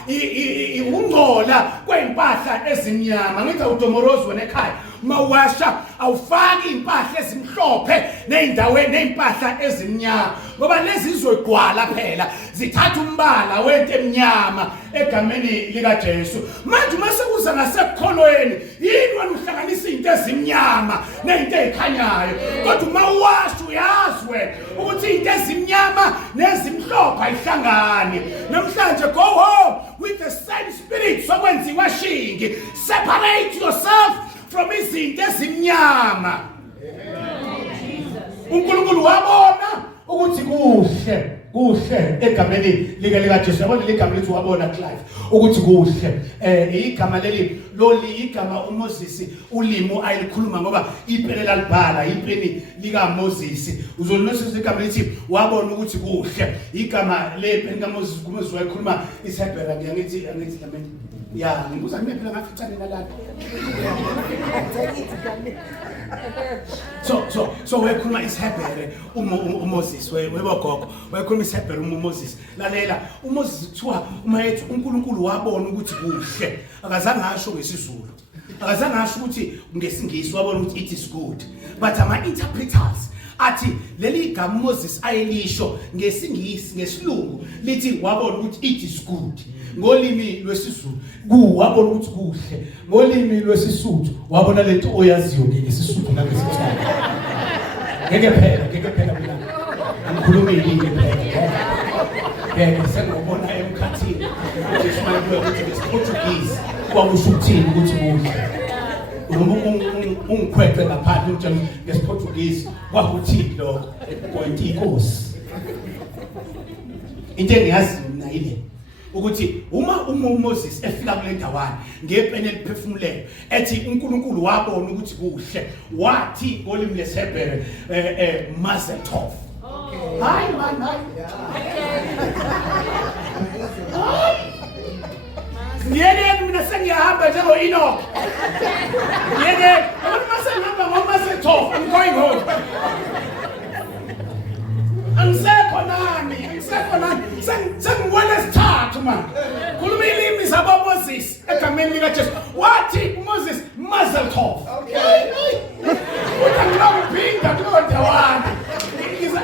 ungcola kwempahla ezimnyama. Ngithi udomorozo nekhaya mawasha awufaki impahla ezimhlophe nezindaweni nezimpahla ezimnyama, ngoba lezi izogqwala phela zithatha umbala wento emnyama egameni likaJesu. Manje mase kuza ngasekukholweni, yini wena uhlanganisa izinto ezimnyama nezinto ezikhanyayo? Kodwa uma uwasha uyazi wena nezimhlophe ayihlangane. Namhlanje go home with the same spirit sokwenziwa shingi. Separate yourself from izinto ezimnyama. uNkulunkulu wabona ukuthi kuhle egameni lika Jesu. Yabona ligama lithi wabona Clive ukuthi kuhle. Igama leli loli igama uMoses ulimo ayilikhuluma ngoba iphelela libhala ipeni lika Moses. Uzolinosa igama lithi wabona ukuthi kuhle. Igama lepeni kaMoses kuMoses wayikhuluma iHebrew ngiyathi lameni. Ya, ngibuza mina phela ngaficane nalapha. So wayekhuluma iHebrew uMoses webogogo wayekhuluma iHebrew uMoses. Lalela uMoses kuthiwa uma ethi uNkulunkulu wabona ukuthi kuhle akazange asho ngesizulu. Akazange asho ukuthi ngesingisi wabona ukuthi it is good. But ama interpreters athi leli igama Moses ayelisho ngesingisi ngesilungu lithi wabona ukuthi it is good. Ngolimi lwesizulu wabona ukuthi kuhle. Ngolimi lwesisuthu wabona lento oyaziyo ngesisuthu nangesitswana. Ngeke phela mina ngikhuluma ilinge phela. Ngeke sengibona emkhathini ukuthi manje ukuthi ngeSportuguese kwakusho ukuthini ukuthi kuhle. Ungikhwethe ngaphandle ukuthi ngeSportuguese kwakuthini lokho point inkosi. Into engiyazi mina ile ukuthi uma uMoses efika kule ndawana ngepeni eliphefumulelo ethi uNkulunkulu wabona ukuthi kuhle wathi ngolimi leHebrew mazel tov. Hayi man hayi. Yeke mina sengiyahamba njengo Enoch. Yeke abantu masengihamba ngomazel tov I'm going home. Angisekho nani sengibona sithathu man. Khuluma ilimi zabo Moses egameni lika Jesu. Wathi uMoses mazel tov. Utangiphinda kulo ndawana. Ngiza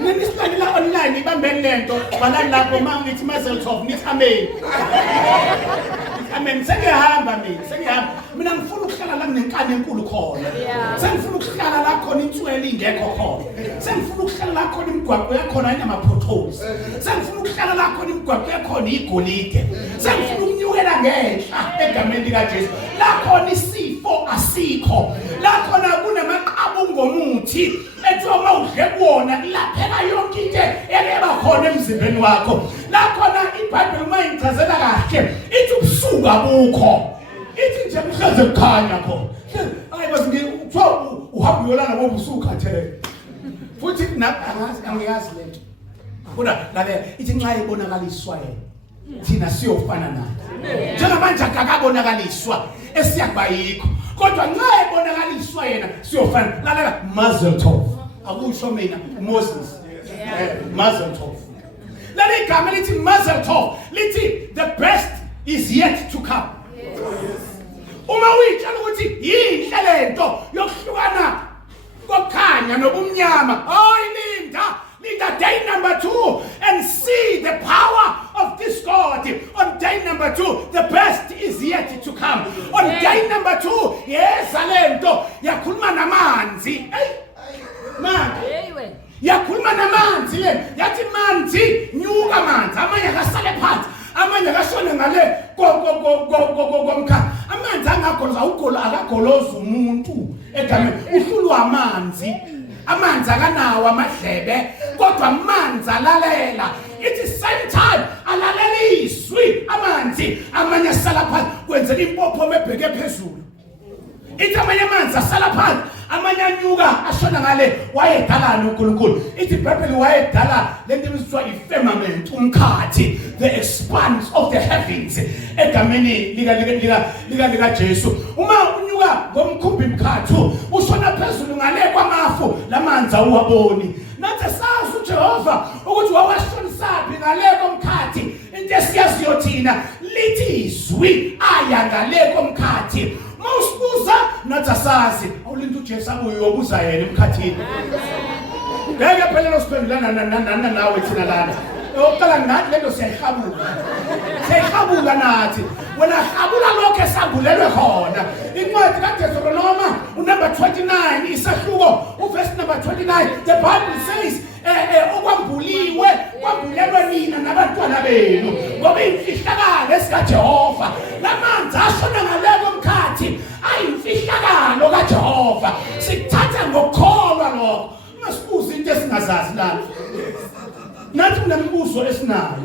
Nisiphandela online ibambeni lento balani lapho mangithi mazel tov nithi amen. Amen. Sengiyahamba mina ngifuna ukuhlala la kunenkani enkulu khona. Sengifuna ukuhlala la khona inswele ingekho khona. Sengifuna ukuhlala la khona imigwaqo yakhona ayinama potholes. Sengifuna ukuhlala la khona imigwaqo yakhona igolide. Sengifuna ukunyukela ngenhla egameni lika Jesu. La khona isifo asikho. La khona kunamaqhabu ngomuthi ethi uma udle kuwona laphela yonke into ekeba khona emzimbeni wakho. La khona iBhayibheli uma ingicazela kahle ithi ubusuku abukho. Ithi nje mhleze kukhanya khona. Hayi base ngikuthiwa uhamba uyolana ngobusuku khathele. Futhi angiyazi lento. Kodwa lalela ithi nxa ibonakaliswa yena thina siyofana naye. Njengamanje akakabonakaliswa esiyabayikho. Kodwa nxa ibonakaliswa yena siyofana. Lalela mazel tov. Akusho mina Moses. Mazel tov. Leli igama lithi mazel tov lithi the best is yet to come. Uma uyitshela ukuthi yinhle lento yokuhlukana kokukhanya nobumnyama, linda day number 2 and see the power of this God. On day number 2 the best is yet to come. On day number 2 yeza lento yakhuluma namanzi. Man yakhuluma namanzi le yathi manzi nyuka manzi amanye akasale phansi amanye akashone ngale komkha amanzi angagoloza ugolo akagoloza umuntu egameni uhlulwa amanzi akanawo amadlebe kodwa amanzi alalela. Ithi same time alalela izwi amanzi amanye asala phansi kwenzela impopho mebheke phezulu. Ithi amanye amanzi asala phansi amanye anyuka ashona ngale wayedalana uNkulunkulu. Ithi iBhayibheli wayedala lento ebizwa ifirmament umkhathi, the expanse of the heavens egameni lika Jesu. Uma unyuka ngomkhumbi mkhathu ushona phezulu ngale kwamafu lamanzi awuwaboni. Nathi sazi uJehova ukuthi wawashonisapi ngale komkhathi into esiyaziyo thina lithi izwi aya ngale komkhathi. Mawusibuza nathi asazi awulinto uJesu abuyobuza yena emkhathini. Ngeke phela losiphendulana nawe thina lana. Oqala nathi lento siyayihabula nathi. Wena habula lokho esambulelwe khona. Incwadi kaDeuteronomy number 29 isahluko the Bible says okwambuliwe kwambulelwe nina nabantwana benu ngoba imfihlakalo esikaJehova lamanzi ashona ngalelo mkhathi ayimfihlakalo kaJehova sikuthatha ngokukholwa lokho masibuza into esingazazi lapho nathi kunemibuzo esinayo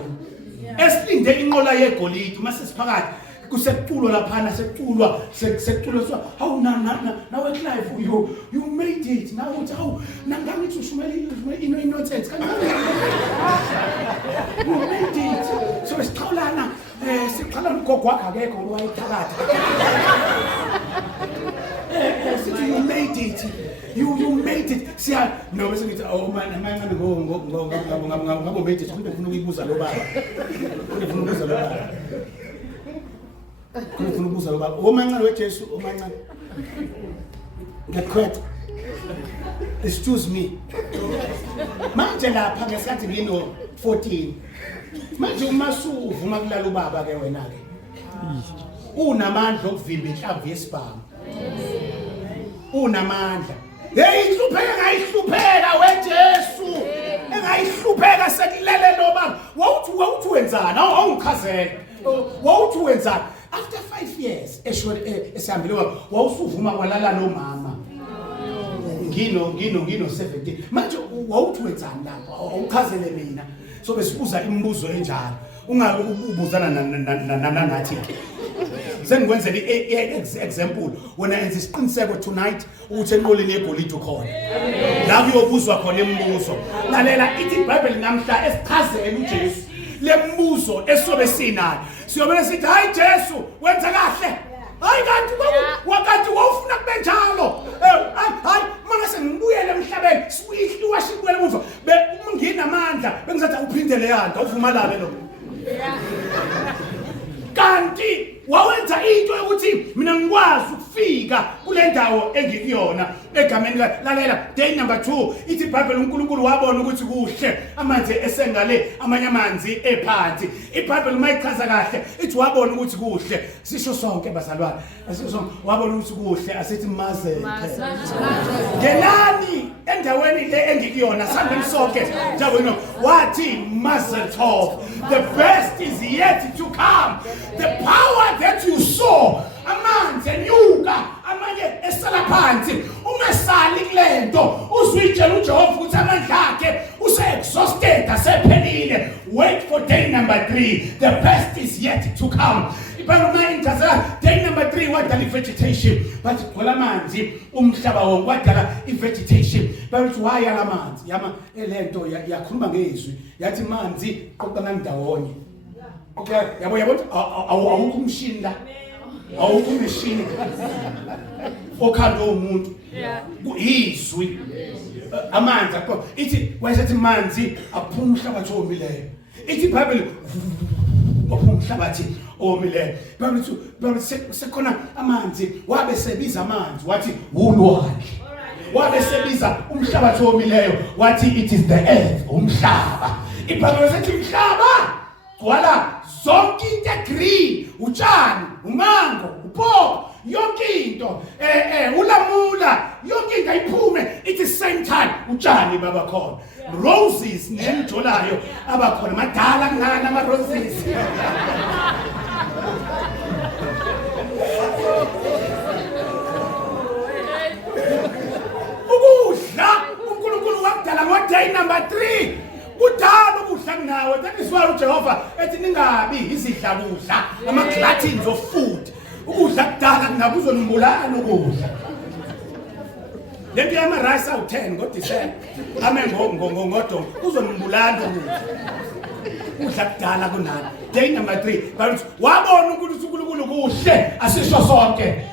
esilinde inqola yegolide mase siphakathi kusekuculwa laphana sekuculwa so how now at life you made it now uthi how nangathi ushumela inothethe kanjani you made it so siqhawulana siqhala ugogo wakhe akekho wayithakatha you made it you made it siya no bese ngithi oh man amangane ngabo made it kumbe ufuna ukuyibuza lo baba ufuna ukubuza lo baba ufuna ukubuza lo baba omancane weJesu omancane ngekhwetha excuse me manje lapha ngesikhathi ngino 14 manje umasu uvuma kulala ubaba ke wena ke unamandla okuvimba inhlamvu yesibhamu unamandla engayihlupheka weJesu engayihlupheka sekulele lo baba wawuthi wenzana awungichazela wawuthi wenzana after 5 years esihambile wawusuvuma kwalala nomama ngino 17 manje wawuthi wenzani lapho awuchazele mina so besibuza imibuzo enjalo ungabe ubuzana nathi sengikwenzela example wena enza isiqiniseko tonight ukuthi enqoleni yegolide khona la kuyobuzwa khona imibuzo lalela ithi iBhayibheli namhla esichazela uJesu lembuzo esobe sinayo siyobe sithi hayi Jesu wenza kahle hayi kanti wakati wawufuna kube njalo hayi mangase ngibuyele emhlabeni siwashibuyele emuva nginamandla bengizathi uphindele yanto uvuma labe lo kanti wawenza into ukuthi mina ngikwazi ukufika kule ndawo engikuyona egameni lalela day number 2 ithi iBhayibheli uNkulunkulu wabona ukuthi kuhle amanzi esengale amanye amanzi ephansi iBhayibheli mayichaza kahle ithi wabona ukuthi kuhle sisho sonke bazalwane asisho sonke wabona ukuthi kuhle asithi maze ngenani endaweni le engikuyona sambeni sonke njalo wathi mazel tov the best is yet to come the power that you saw amanzi enyuka amanye esala phansi ungasali kulento uzwitshela uJehova ukuthi amandla akhe use-exhausted asephelile wait for day number 3 the best is yet to come iBhayibheli day number 3 wadala vegetation but ngola amanzi umhlaba wonke wadala ivegetation bayithi wayala amanzi yama elento yakhuluma ngezwi yathi manzi qoqana ndawonye okay yabo awukho umshini la awukho umshini okhanda umuntu izwi amanzi akho ithi wayesethi manzi aphuma umhlabathi omileyo ithi iBhayibheli aphuma umhlabathi omileyo bayithi sekhona amanzi wabe sebiza amanzi wathi ulwandle wabe sebiza umhlabathi omileyo wathi it is the earth umhlaba iBhayibheli sethi umhlaba wala zonke into green utshani umango uphopho yonke into ulamula yonke into ayiphume it is same time utshani baba khona roses nemjolayo abakhona madala ngana ama roses ukudla uNkulunkulu wakudala ngo day number 3 kudala ukudla kunawe that is why uJehova ethi ningabi izidla kudla ama gluttons of food ukudla kudala kunakuzonumbulana ukudla lento yama rice awu10 ngoDecember ame ngodongo kuzonumbulana ukudla udla kudala kunani day number 3 bathi wabona ukuthi uNkulunkulu kuhle asisho sonke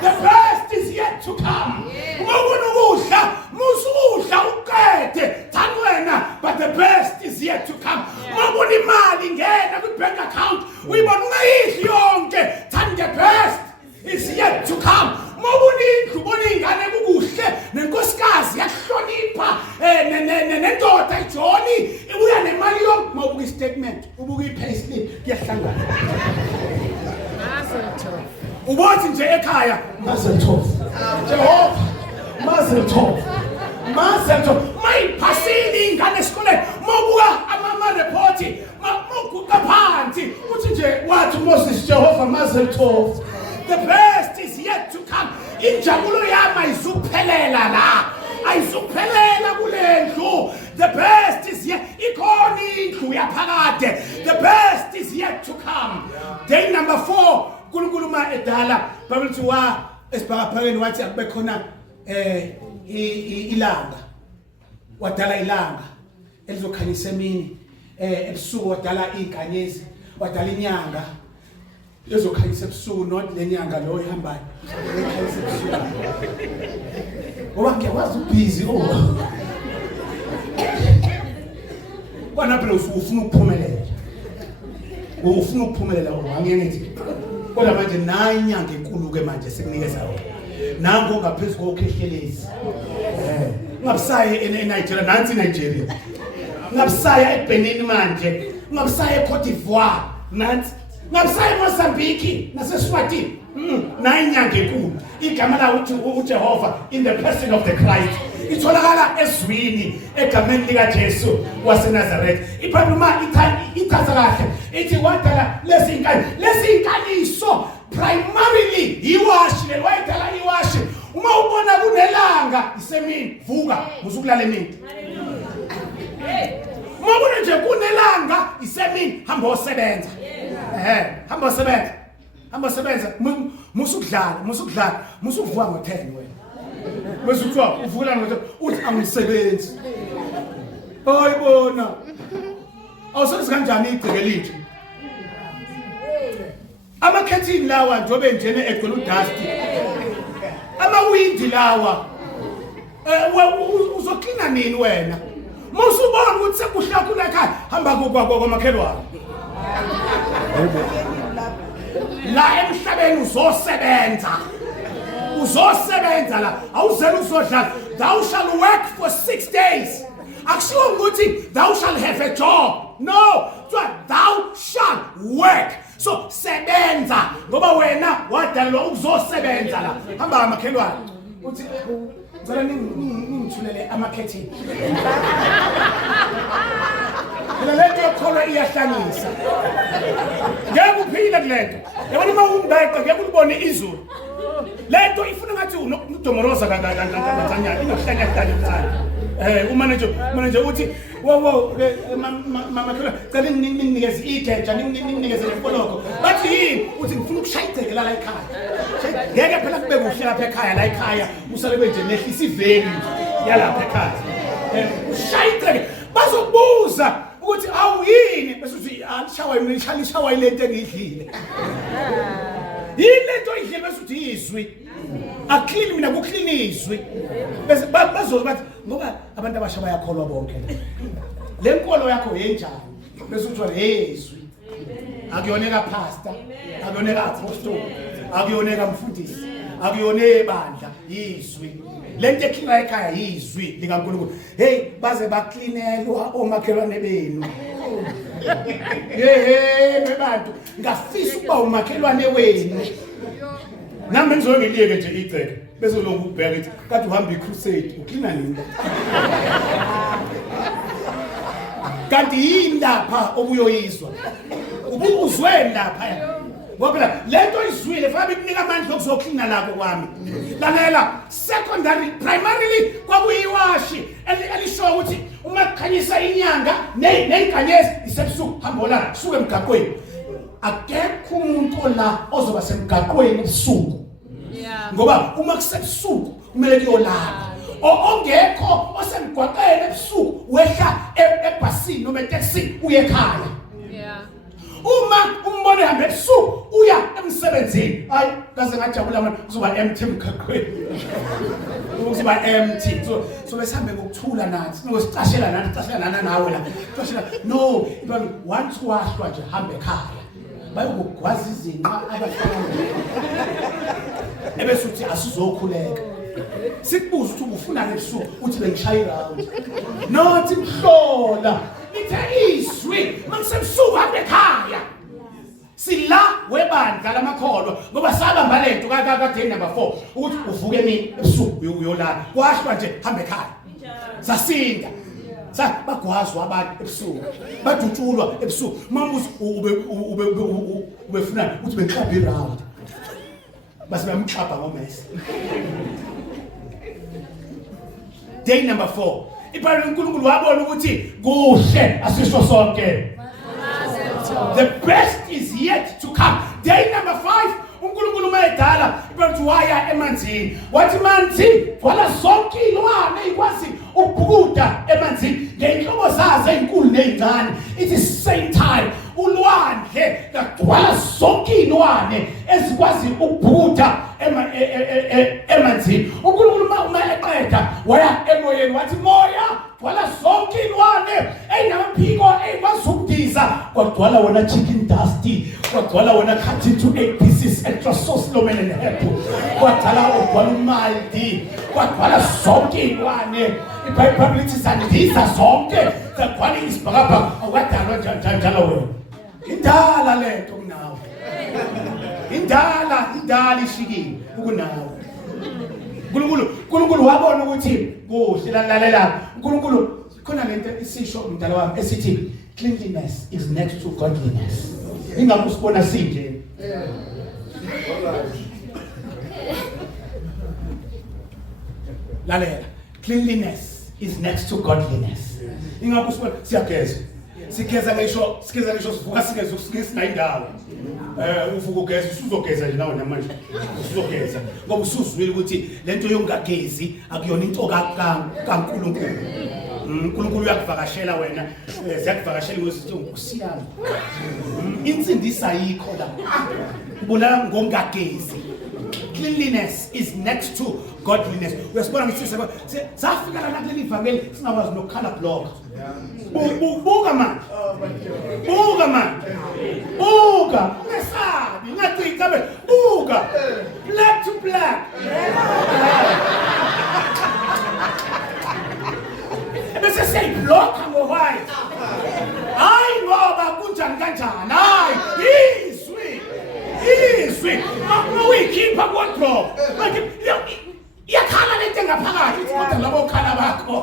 the best is yet to come ubona ukudla musudla uqede thani wena but the best is yet to come ubona imali ngena ku bank account uyibona ungayidli yonke thani the best is yet to come ubona indlu ubona ingane kukuhle nenkosikazi yahlonipha nendoda ijoli ibuya nemali yonke mawubuka istatement ubuka ipayslip kuyahlangana ubothi nje ekhaya mazel tov Jehova mazel tov Mazelto mayiphasini ingane esikoleni mobuka ama-reporti moguqa phansi uthi nje wathi uMoses Jehova mazelto. The best is yet to come. Injabulo yami ayizuphelela la. Ayizuphelela kulendlu. The best is yet. Ikhona indlu yaphakade. The best is yet to come. Day number 4. Nkulunkulu ma edala Bible to wa esibhakaphakeni wathi akube khona ilanga. Wadala ilanga elizokhanyisa emini. Ebusuku wadala inkanyezi. Wadala inyanga. Ezokhanyisa ebusuku not le nyanga lo ihambayo. Ekhanyisa ebusuku. Ngoba ngiyawazi ubhizi Kwana phela ufuna ukuphumelela. Ufuna ukuphumelela angiyengithi. Kodwa manje nanyanga enkulu ke manje sekunikeza wona. Nango ngaphezulu kokhehlelezi. Ngabusaya eNigeria, nansi Nigeria. Ngabusaya eBenin manje. Ngabusaya eCote d'Ivoire, nansi. Ngabusaya eMozambique naseSwatini. Nanyanga enkulu. Igama la uthi uJehova in the person of the Christ. Itholakala ezwini egameni lika Jesu waseNazaretha. iPhiluma ithatha kahle ithi wadala lezi inkaniso primarily iwashi lewayidala iwashi. Uma ubona kunelanga isemini vuka musukulala emini. Uma ubona nje kunelanga isemini hamba osebenza. Hamba osebenza. Hamba osebenza musukudlala musukuvuka ngo10 wena. Mesuthiwa uvukela ngokuthi uthi angisebenzi. Hayibona. Awusenzi kanjani igceke lithi? Amakhethini lawa njobe njene egcwele udust. Amawindi lawa. Uzoklina nini wena? Musubona ukuthi sekuhla kuna ekhaya hamba kwamakhelwane. La emhlabeni uzosebenza. Uzosebenza la awuzela uzodlala. Thou shall work for 6 days. Akushiwo ukuthi thou shall have a job. No, so thou shall work. So sebenza ngoba wena wadalelwa ukuzosebenza la. Hamba amakhelwane uthi ngicela ningithulele amakhethini. Lento yokholwa iyahlangisa. Ngeke uphile kulento. Yabona uma umbeqe ngeke ulibone izulu. Lento ifuna ngathi unomdomoroza kancane inohlanya kancane. Umanager uthi mama khona cela ninginikeze igeja ninginikeze lepoloko. Bathi yini uthi ngifuna ukushayiceke la ekhaya. Ngeke phela kube kuhle lapha ekhaya la ekhaya usale benje nehlisa iveli yalapha ekhaya. Ushayiceke bazokubuza ukuthi awuyini bese uthi alishawa ilento engidlile. Yilento idlile bese uthi izwi. Aklini mina kuklini izwi. Bese bazothi bathi ngoba abantu abasha bayakholwa bonke. Le nkolo yakho yenjani? Bese uthi yezwi. Akuyoneka pastor, akuyoneka apostle, akuyoneka mfundisi, akuyone ebandla izwi. Lento eklina ekhaya izwi likaNkulunkulu. Hey baze baklinelwa omakhelwane benu. Bebantu ngafisa ukuba umakhelwane wenu. Nami ngizongiliyeke nje igceke bese lokhu ubheka ithi kade uhamba iCrusade uklina nini? Kanti yini lapha obuyoyizwa? Ubuzweni lapha. Ngoba lento izwile fanele ikunika amandla okuzoklina lakho kwami. Lalela secondary primarily kwakuyiwashi elisho ukuthi uma kukhanyisa inyanga neyinkanyezi isebusuku hambola suke emgaqweni. Akekho umuntu la ozoba semgaqweni ebusuku. Ngoba uma kusebusuku kumele kuyolala. Ongekho osemgwaqeni ebusuku wehla ebhasini noma etaxini uye ekhaya. Uma umbone hamba ebusuku uya emsebenzini. Hayi kaze ngajabula manje kuzoba empty emgaqweni. Kuzoba empty. So besambe ngokuthula nathi. Singosicashela nathi, cashela nawe la. Cashela no, once wahlwa nje hamba ekhaya. Bayokugwaza izinqa abahlangana. Ebese uthi asizokhuleka. Sikubuza ukuthi ufuna ebusuku uthi bengishaya iround. Nothi mhlola. Lithe izwi mangisebusuku hamba ekhaya. Sila webandla lamakholwa ngoba sabamba lento ka day number 4 ukuthi uvuke emini ebusuku uyolala. Kwahlwa nje hamba ekhaya. Sasinda. Bagwazwa abantu ebusuku. Badutshulwa ebusuku. Mamuzi ubefuna uthi beklapha iround. Base bayamklapha ngomesi. Day number 4. Ibhayibheli uNkulunkulu wabona ukuthi kuhle asisho sonke. The best is yet to come. Day number 5. uNkulunkulu mayedala ibhayibheli waya emanzini. Wathi manzi wala sonke ilwane ikwazi ukubhukuda emanzini ngenhlobo zazo ezinkulu nezincane. It is same time ulwandle lagcwala zonke ilwane ezikwazi ukubhukuda emanzini. uNkulunkulu uma eqeda waya emoyeni wathi moya wala zonke ilwane enamaphiko ezikwazi ukudiza kwagcwala wona chicken dust kwagcwala wona cut into 8 pieces extra sauce lomene nehepu kwagcwala umaldi kwagcwala zonke ilwane. Ibhayibheli lithi sandiza zonke zagcwala isibhakabhaka awadalwa njalo wena. Indala lento kunawe. Indala ishikile ukunawe. uNkulunkulu wabona ukuthi kuhle lalela. uNkulunkulu khona lento isisho umdala wami esithi cleanliness is next to godliness. Ingakho usibona sinje. Lalela. Cleanliness is next to godliness. Ingakho usibona siyageza. Sigeza ngisho sivuka sigeza indawo. Uvuka ugeza usuzogeza nje nawe namanje. Usuzogeza ngoba usuzwile ukuthi lento yongagezi akuyona into kaNkulunkulu. uNkulunkulu uyakuvakashela wena. Siyakuvakashela ukuthi ngusiyami. Insindisa yikho la. Ubona ngongagezi. Cleanliness is next to godliness. Uyasibona ngithi safika la kuleli ivangeli singakwazi nokukhala block. Buka man. Ngesabi ngathi kabe buka. Black to black. Bese say block ngo white. Hayi ngoba kunjani kanjani. Hayi izwi. Makuyikhipha kodrop. Yakhala lento ngaphakathi kodwa labo khala bakho.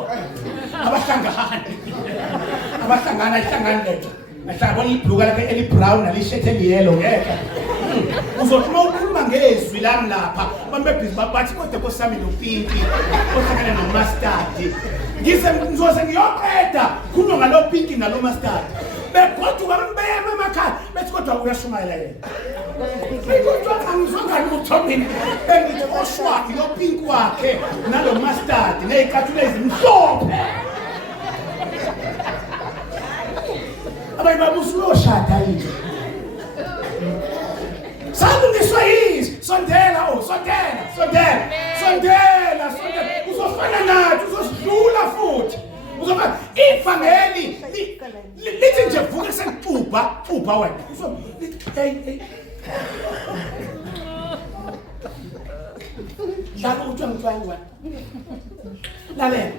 Abahlangana lento. Ahlabona ibhluka lakhe elibrown nalishethe eliyellow ngeke. Uzothi mawukhuluma ngezwi lami lapha bambebhizi bathi kodwa kosami nopinki ohlangana nomustard. Ngizoze ngiyoqeda khuluma ngalo pinki nalo mustard. Begoduka bembeyema emakhaya bethi kodwa uyashumayela yena. Kodwa angizwanga lutho mina. Bengithi oshwaki lo pink wakhe nalo mustard nezicathula ezimhlophe. Abayibabusi uyoshada yini? Salungiswa yini? Sondela. Uzofana nathi, uzosidlula futhi. Uzofana ivangeli lithi nje vuka sekuxubha wena. Hey. Lapho utshwangwa. Lalela.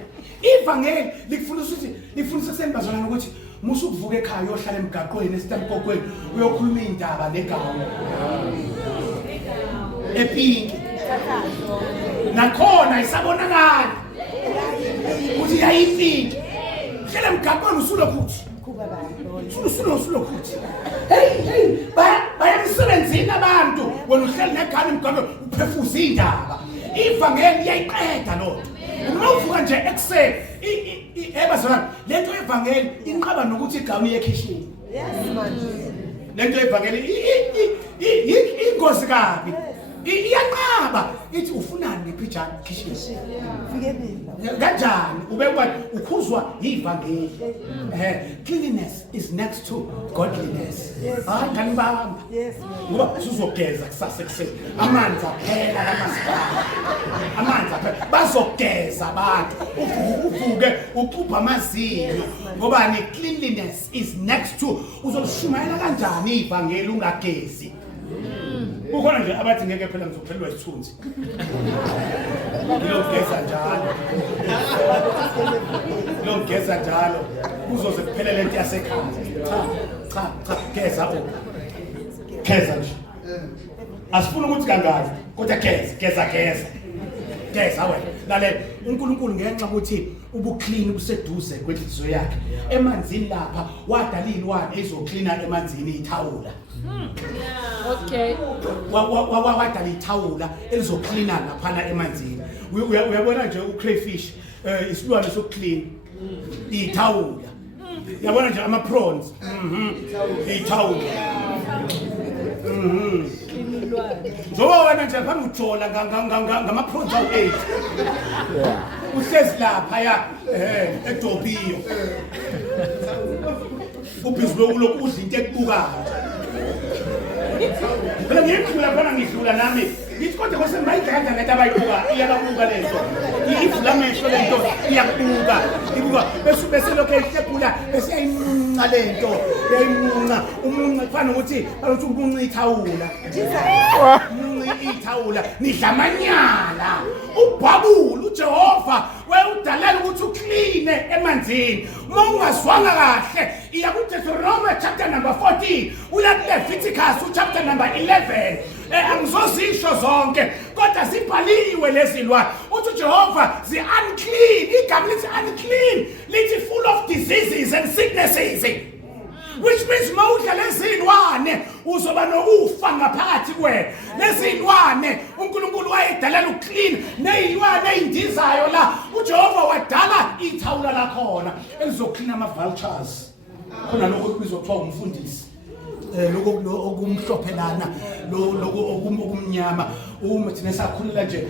Ivangeli lifundisa kusembazana ukuthi musu kuvuka ekhaya uyohlala emgaqweni esitempokweni uyokhuluma indaba negawo. Epinki. Nakhona isabonakala. Uthi yayipinki. Hlala emgaqweni usulokuthi. Usulokuthi. Hey. Bayamsebenzini abantu wena uhleli negane emgaqweni uphefuza indaba. Ivangeli iyayiqeda lo. Uma uvuka nje ekseni ebazalwane lento evangeli inqaba nokuthi igawuni yekhishini. Yes manje. Lento evangeli ingozi kabi. Iyanqaba ithi ufunani ngepijana khishini. Fikephi. Kanjani ubekwa ukhuzwa ivangeli. Cleanliness is next to godliness. Hayi kanibamba. Yes. Ngoba usuzogeza kusasa ekseni. Amanzi aphela kamasipala. Bazogeza abantu. Uvuke uxubha amazinyo. Ngoba cleanliness is next to uzolishumayela kanjani ivangeli ungagezi. Kukhona nje abathi ngeke phela ngizophelelwa isithunzi. Ngiyogeza njalo. Uzoze kuphela lento yasekhaya. Cha, geza nje. Asifuna ukuthi kangaka, kodwa geza. geza wena lalela uNkulunkulu ngenxa ukuthi ubuclean buseduze kwenhliziyo yakhe emanzini lapha wadala ilwane ezocleana emanzini ithawula Okay. wadala ithawula elizocleana laphana emanzini uyabona nje ucrayfish isilwane sokuclean ithawula yabona nje ama prawns ithawula njoba wena nje phambi ujola ngama prawns awu8 uhlezi lapha ya eDobiyo ubhizi lokudla into ekubukayo phela ngiyidlula khona ngidlula nami ngithi kodwa kwase mayidlanga nento abayibuka iyababuka lento ivula amehlo lento iyakubuka ibuka bese lokho ehlephula bese yayinca lento yayinca umunca kufana ukuthi balothi umunca ithawula umunca ithawula nidlamanyala ubhabula uJehova wayudalela ukuthi uclean emanzini uma ungazwanga kahle iya ku Deuteronomy chapter number 14 uya ku Leviticus chapter number 11 angizozisho zonke kodwa sibhaliwe lezilwane uthi uJehova zi-unclean igama lithi unclean lithi full of diseases and sicknesses which means mawudla lezilwane uzoba nokufa ngaphakathi kwena lezilwane uNkulunkulu wayedalela uclean nezilwane ezindizayo la uJehova wadala ithawula lakhona elizoclean ama vultures khona lokho kubizwa kuthiwa umfundisi lokho okumhlophelana lokho okumnyama uma thina sakhulela nje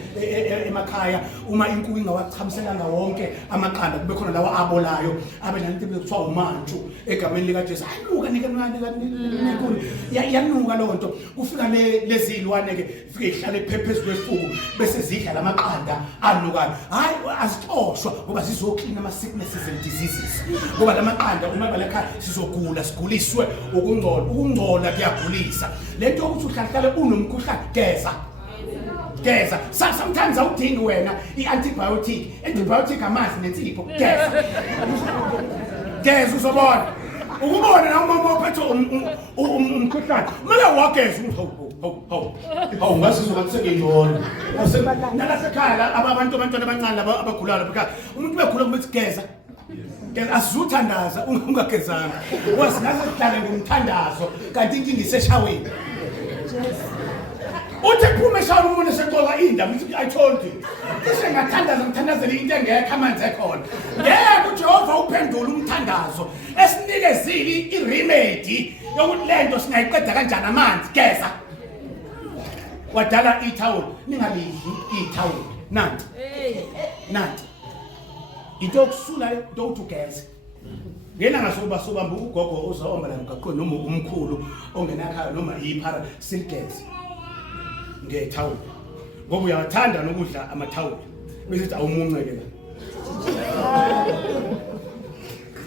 emakhaya uma inkulu ingawachamiselanga wonke amaqanda kube khona lawa abolayo abe nanto bekuthiwa umantshu egameni lika Jesu anuka inkulu yanuka lonto kufika lezilwane ke fike ihlale phezulu kwefuku bese zidla lamaqanda anukayo hayi azixoshwa ngoba zizoclean ama sicknesses and diseases ngoba lamaqanda uma balekha sizogula siguliswe ukungcola kuyagulisa lento ukuthi uhlahlale unomkhuhlane geza sometimes awudingi wena antibiotic amazi nensipho geza uzobona ukubona na uma uphethe umkhuhlane mala wageza hawu ngasizwa ukuthi sekuyona nalasekhaya abantwana abancane abagulayo because umuntu begula kuthi geza asizuthandaza ungagezanga wasinasihlale ngumthandazo kanti inkinga iseshaweni uthi phuma eshaweni umuntu eseqoka indaba uthi I told you bese ngathandaza ngithandazela into engekho amanzi ekhona yebo uJehova uphendula umthandazo esinikezile iremedy yokuthi lento singayiqeda kanjani amanzi geza wadala ithawula ningalidli ithawula nanti into yokusula into ugeza ngena ngasobamba ugogo ozahamba la emgaqweni noma umkhulu ongenakhaya noma iphara silgezi ngethawula ngoba uyathanda nokudla amathawula bese awumunceke la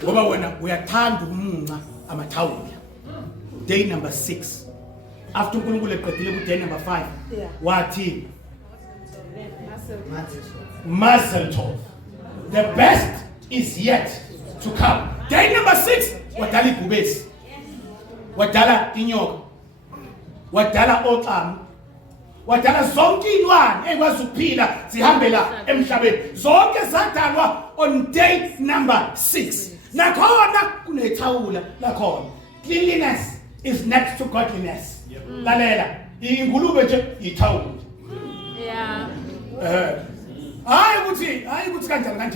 ngoba wena uyathanda ukumunca amathawula day number 6 after uNkulunkulu eqedile ku day number 5 wathi Mazel tov. The best is yet to come. Day number 6, wadala igubesi. Wadala inyoka. Wadala oxamu. Wadala zonke ilwane ekwazi ukuphila zihambela emhlabeni. Zonke zadalwa on day number 6. Nakhona kunethawula lakhona. Cleanliness is next to godliness. Lalela, ingulube nje ithawula. Yeah. Hayi ukuthi kanjani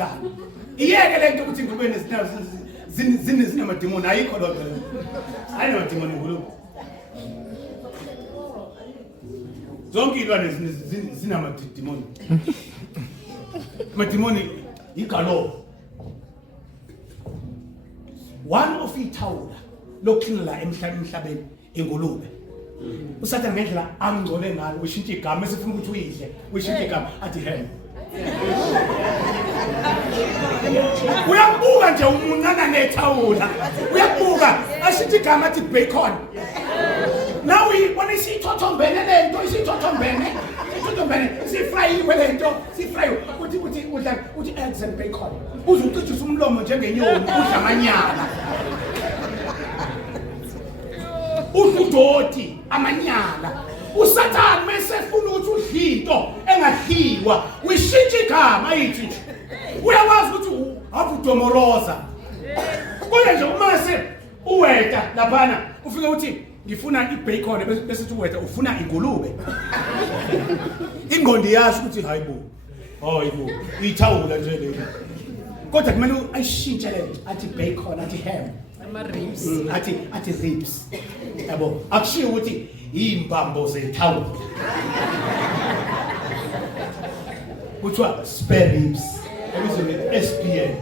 iyeke lento ukuthi ngubene zinamademoni ayikho lokho hayi namademoni ngulube zonke ilwane zinamademoni mademoni igalo one of ithawula lokukhinela emhlabeni ingulube usathana ngendlela angcole ngalo ushintsha igama esifuna ukuthi uyidle ushintsha igama athi hem uyabuka nje umuncana nethawula uyabuka ashithi igama athi bacon now uyibona isithothombene lento isithothombene sifrayiwe lento sifrayiwe uthi eggs and bacon uzucijisa umlomo njengenyoni udla amanyala udoti amanyala uSathane mesefuna ukuthi udlinto engadliwa uyishintsha igama ayithi uyakwazi ukuthi avudomoroza kodwa nje uma se uweta laphana ufike uthi ngifuna ibacon bese uthi uweta ufuna ingulube ingqondi yasho ukuthi hayibo ithawula nje le kodwa kumele ayishintshe le athi bacon athi ham ama ribs athi ribs yabo akushiyo ukuthi imbambo zethawula kuthiwa spare ribs ebizwe SPN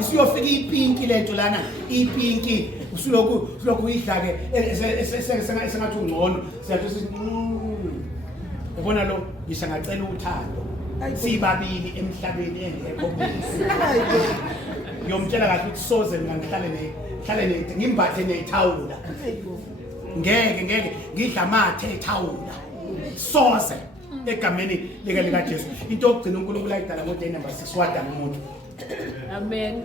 isiyofika ipinki lento lana ipinki usuloku uyidlake esengathi ungcono siyathi yabona lo ngishangacela uthando sibabili emhlabeni engekho ngiyomtshela kahle ukuthi soze mina ngihlale ngimbathe nethawula ngeke ngidla amathe ethawula soze egameni lika Jesu into yokugcina uNkulunkulu ayidala ngo-day number 6 wadala umuntu Amen.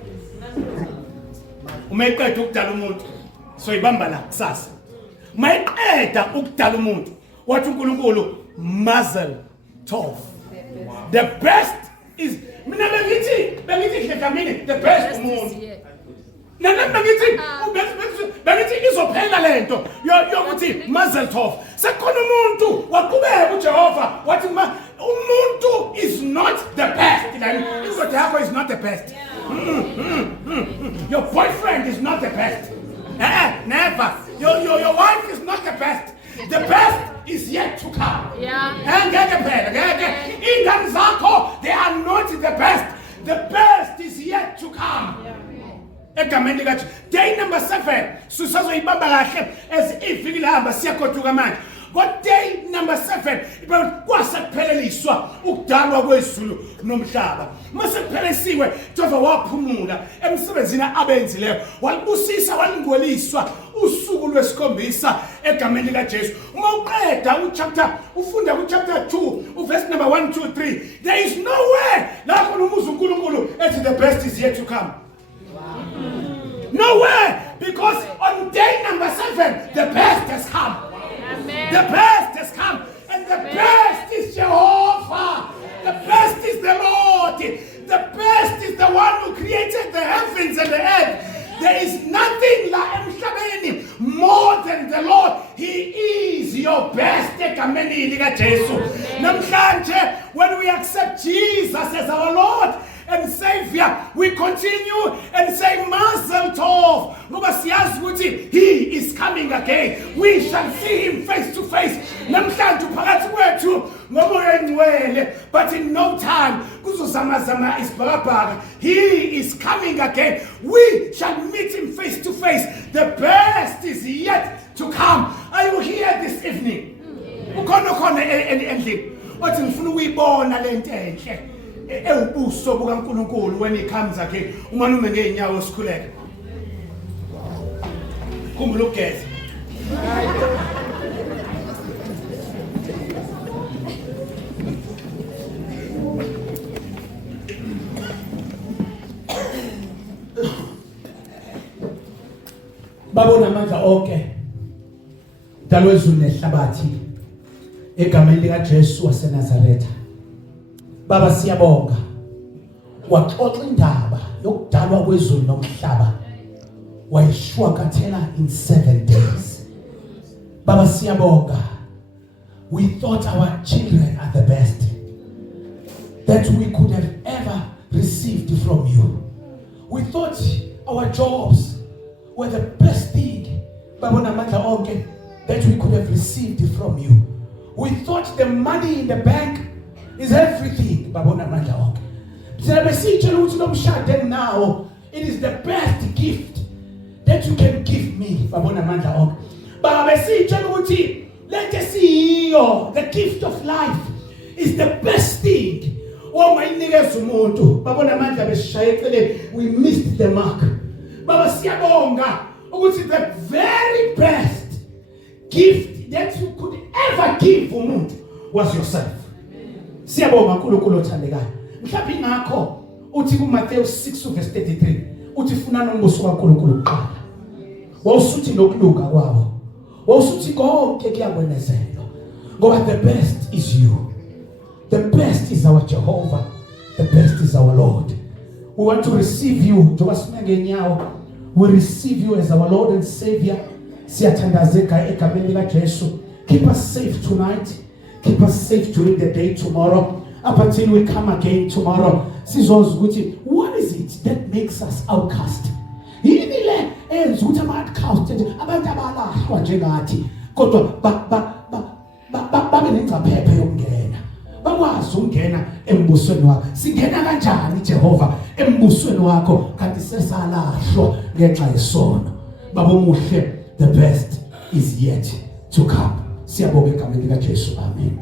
Uma eqeda ukudala umuntu soyibamba la kusasa uma eqeda ukudala umuntu wathi uNkulunkulu mazel tov the best is mina bengithi hlekamini the best umuntu nana bengithi izophela lento yokuthi mazel tov sekhona umuntu waqhubeka uJehova wathi umuntu is not the best indoda yakho is not the best your boyfriend is not the best never your wife is not the best the best is yet to come ngeke phela ingane zakho they are not the best is yet to come egameni likaJesu day number 7 sisazoyibamba kahle as iviki lihamba siyagoduka manje day number 7 kwasekuphelelisa ukudalwa kwezulu nomhlaba mase kuphelisiwe Jehova waphumula emsebenzini abenzileyo walibusisa walingweliswa usuku lwesikhombisa egameni likaJesu uma uqeda ufunda kuchapter 2 verse number 1 2 3 there is no way la khona umuzi uNkulunkulu ethi the best is yet to come. Nowhere, because on day number 7, the best has come. Amen. The best has come, and the best is Jehovah. The best is the Lord. The best is the one who created the heavens and the earth. There is nothing like more than the Lord. He is your best. When we accept Jesus as our Lord and Savior, we continue and say Mazel Tov. He is coming again. We shall see him face to face. But in no time, he is coming again. We shall meet him face to face. The best is yet to come. Are you here this evening? Ewubuso bukaNkulunkulu when he comes again umanume ngeenyawo sikhuleka khumbula ugeza babona amandla onke dalwe izulu nehlabathi egameni likaJesu waseNazaretha. Baba siyabonga waxoxa indaba yokudalwa kwezulu nomhlaba wayishwakathela in 7 days. Baba siyabonga, we thought our children are the best that we could have ever received from you. We thought our jobs were the best thing babona amandla onke that we could have received from you. We thought the money in the bank is everything babona amandla onke. Now it is the best gift that you can give me babona amandla onke. Baba besitshela ukuthi let us see the gift of life is the best thing. Mayinikeza umuntu babona amandla besishayekele, we missed the mark. Baba siyabonga ukuthi the very best gift that you could ever give umuntu was yourself. Siyabonga uNkulunkulu othandekayo. Mhlawumbe ingakho uthi kuMateyu 6 verse 33 uthi funana umbuso kaNkulunkulu kuqala. Wawusuthi lokulunga kwawo. Wawusuthi konke kuyakwenezelwa. ngoba the best is you. The best is our Jehovah. The best is our Lord. We want to receive you. Njoba sinenge nyawo. We receive you as our Lord and Savior. Siyathandazeka egameni lika Jesu. Keep us safe tonight. Keep us safe during the day tomorrow. Up until we come again tomorrow. Sizos ukuthi, what is it that makes us outcast? Yini le enza ukuthi ama-outcast abantu abalahlwa njengathi kodwa babe nengcaphephe yokungena. Bakwazi ukungena embusweni wakho. Singena kanjani Jehova embusweni wakho kanti sesalahlwa ngenxa yesono? Baba omuhle, the best is yet to come. Siyabonga egameni lika Jesu. Amen.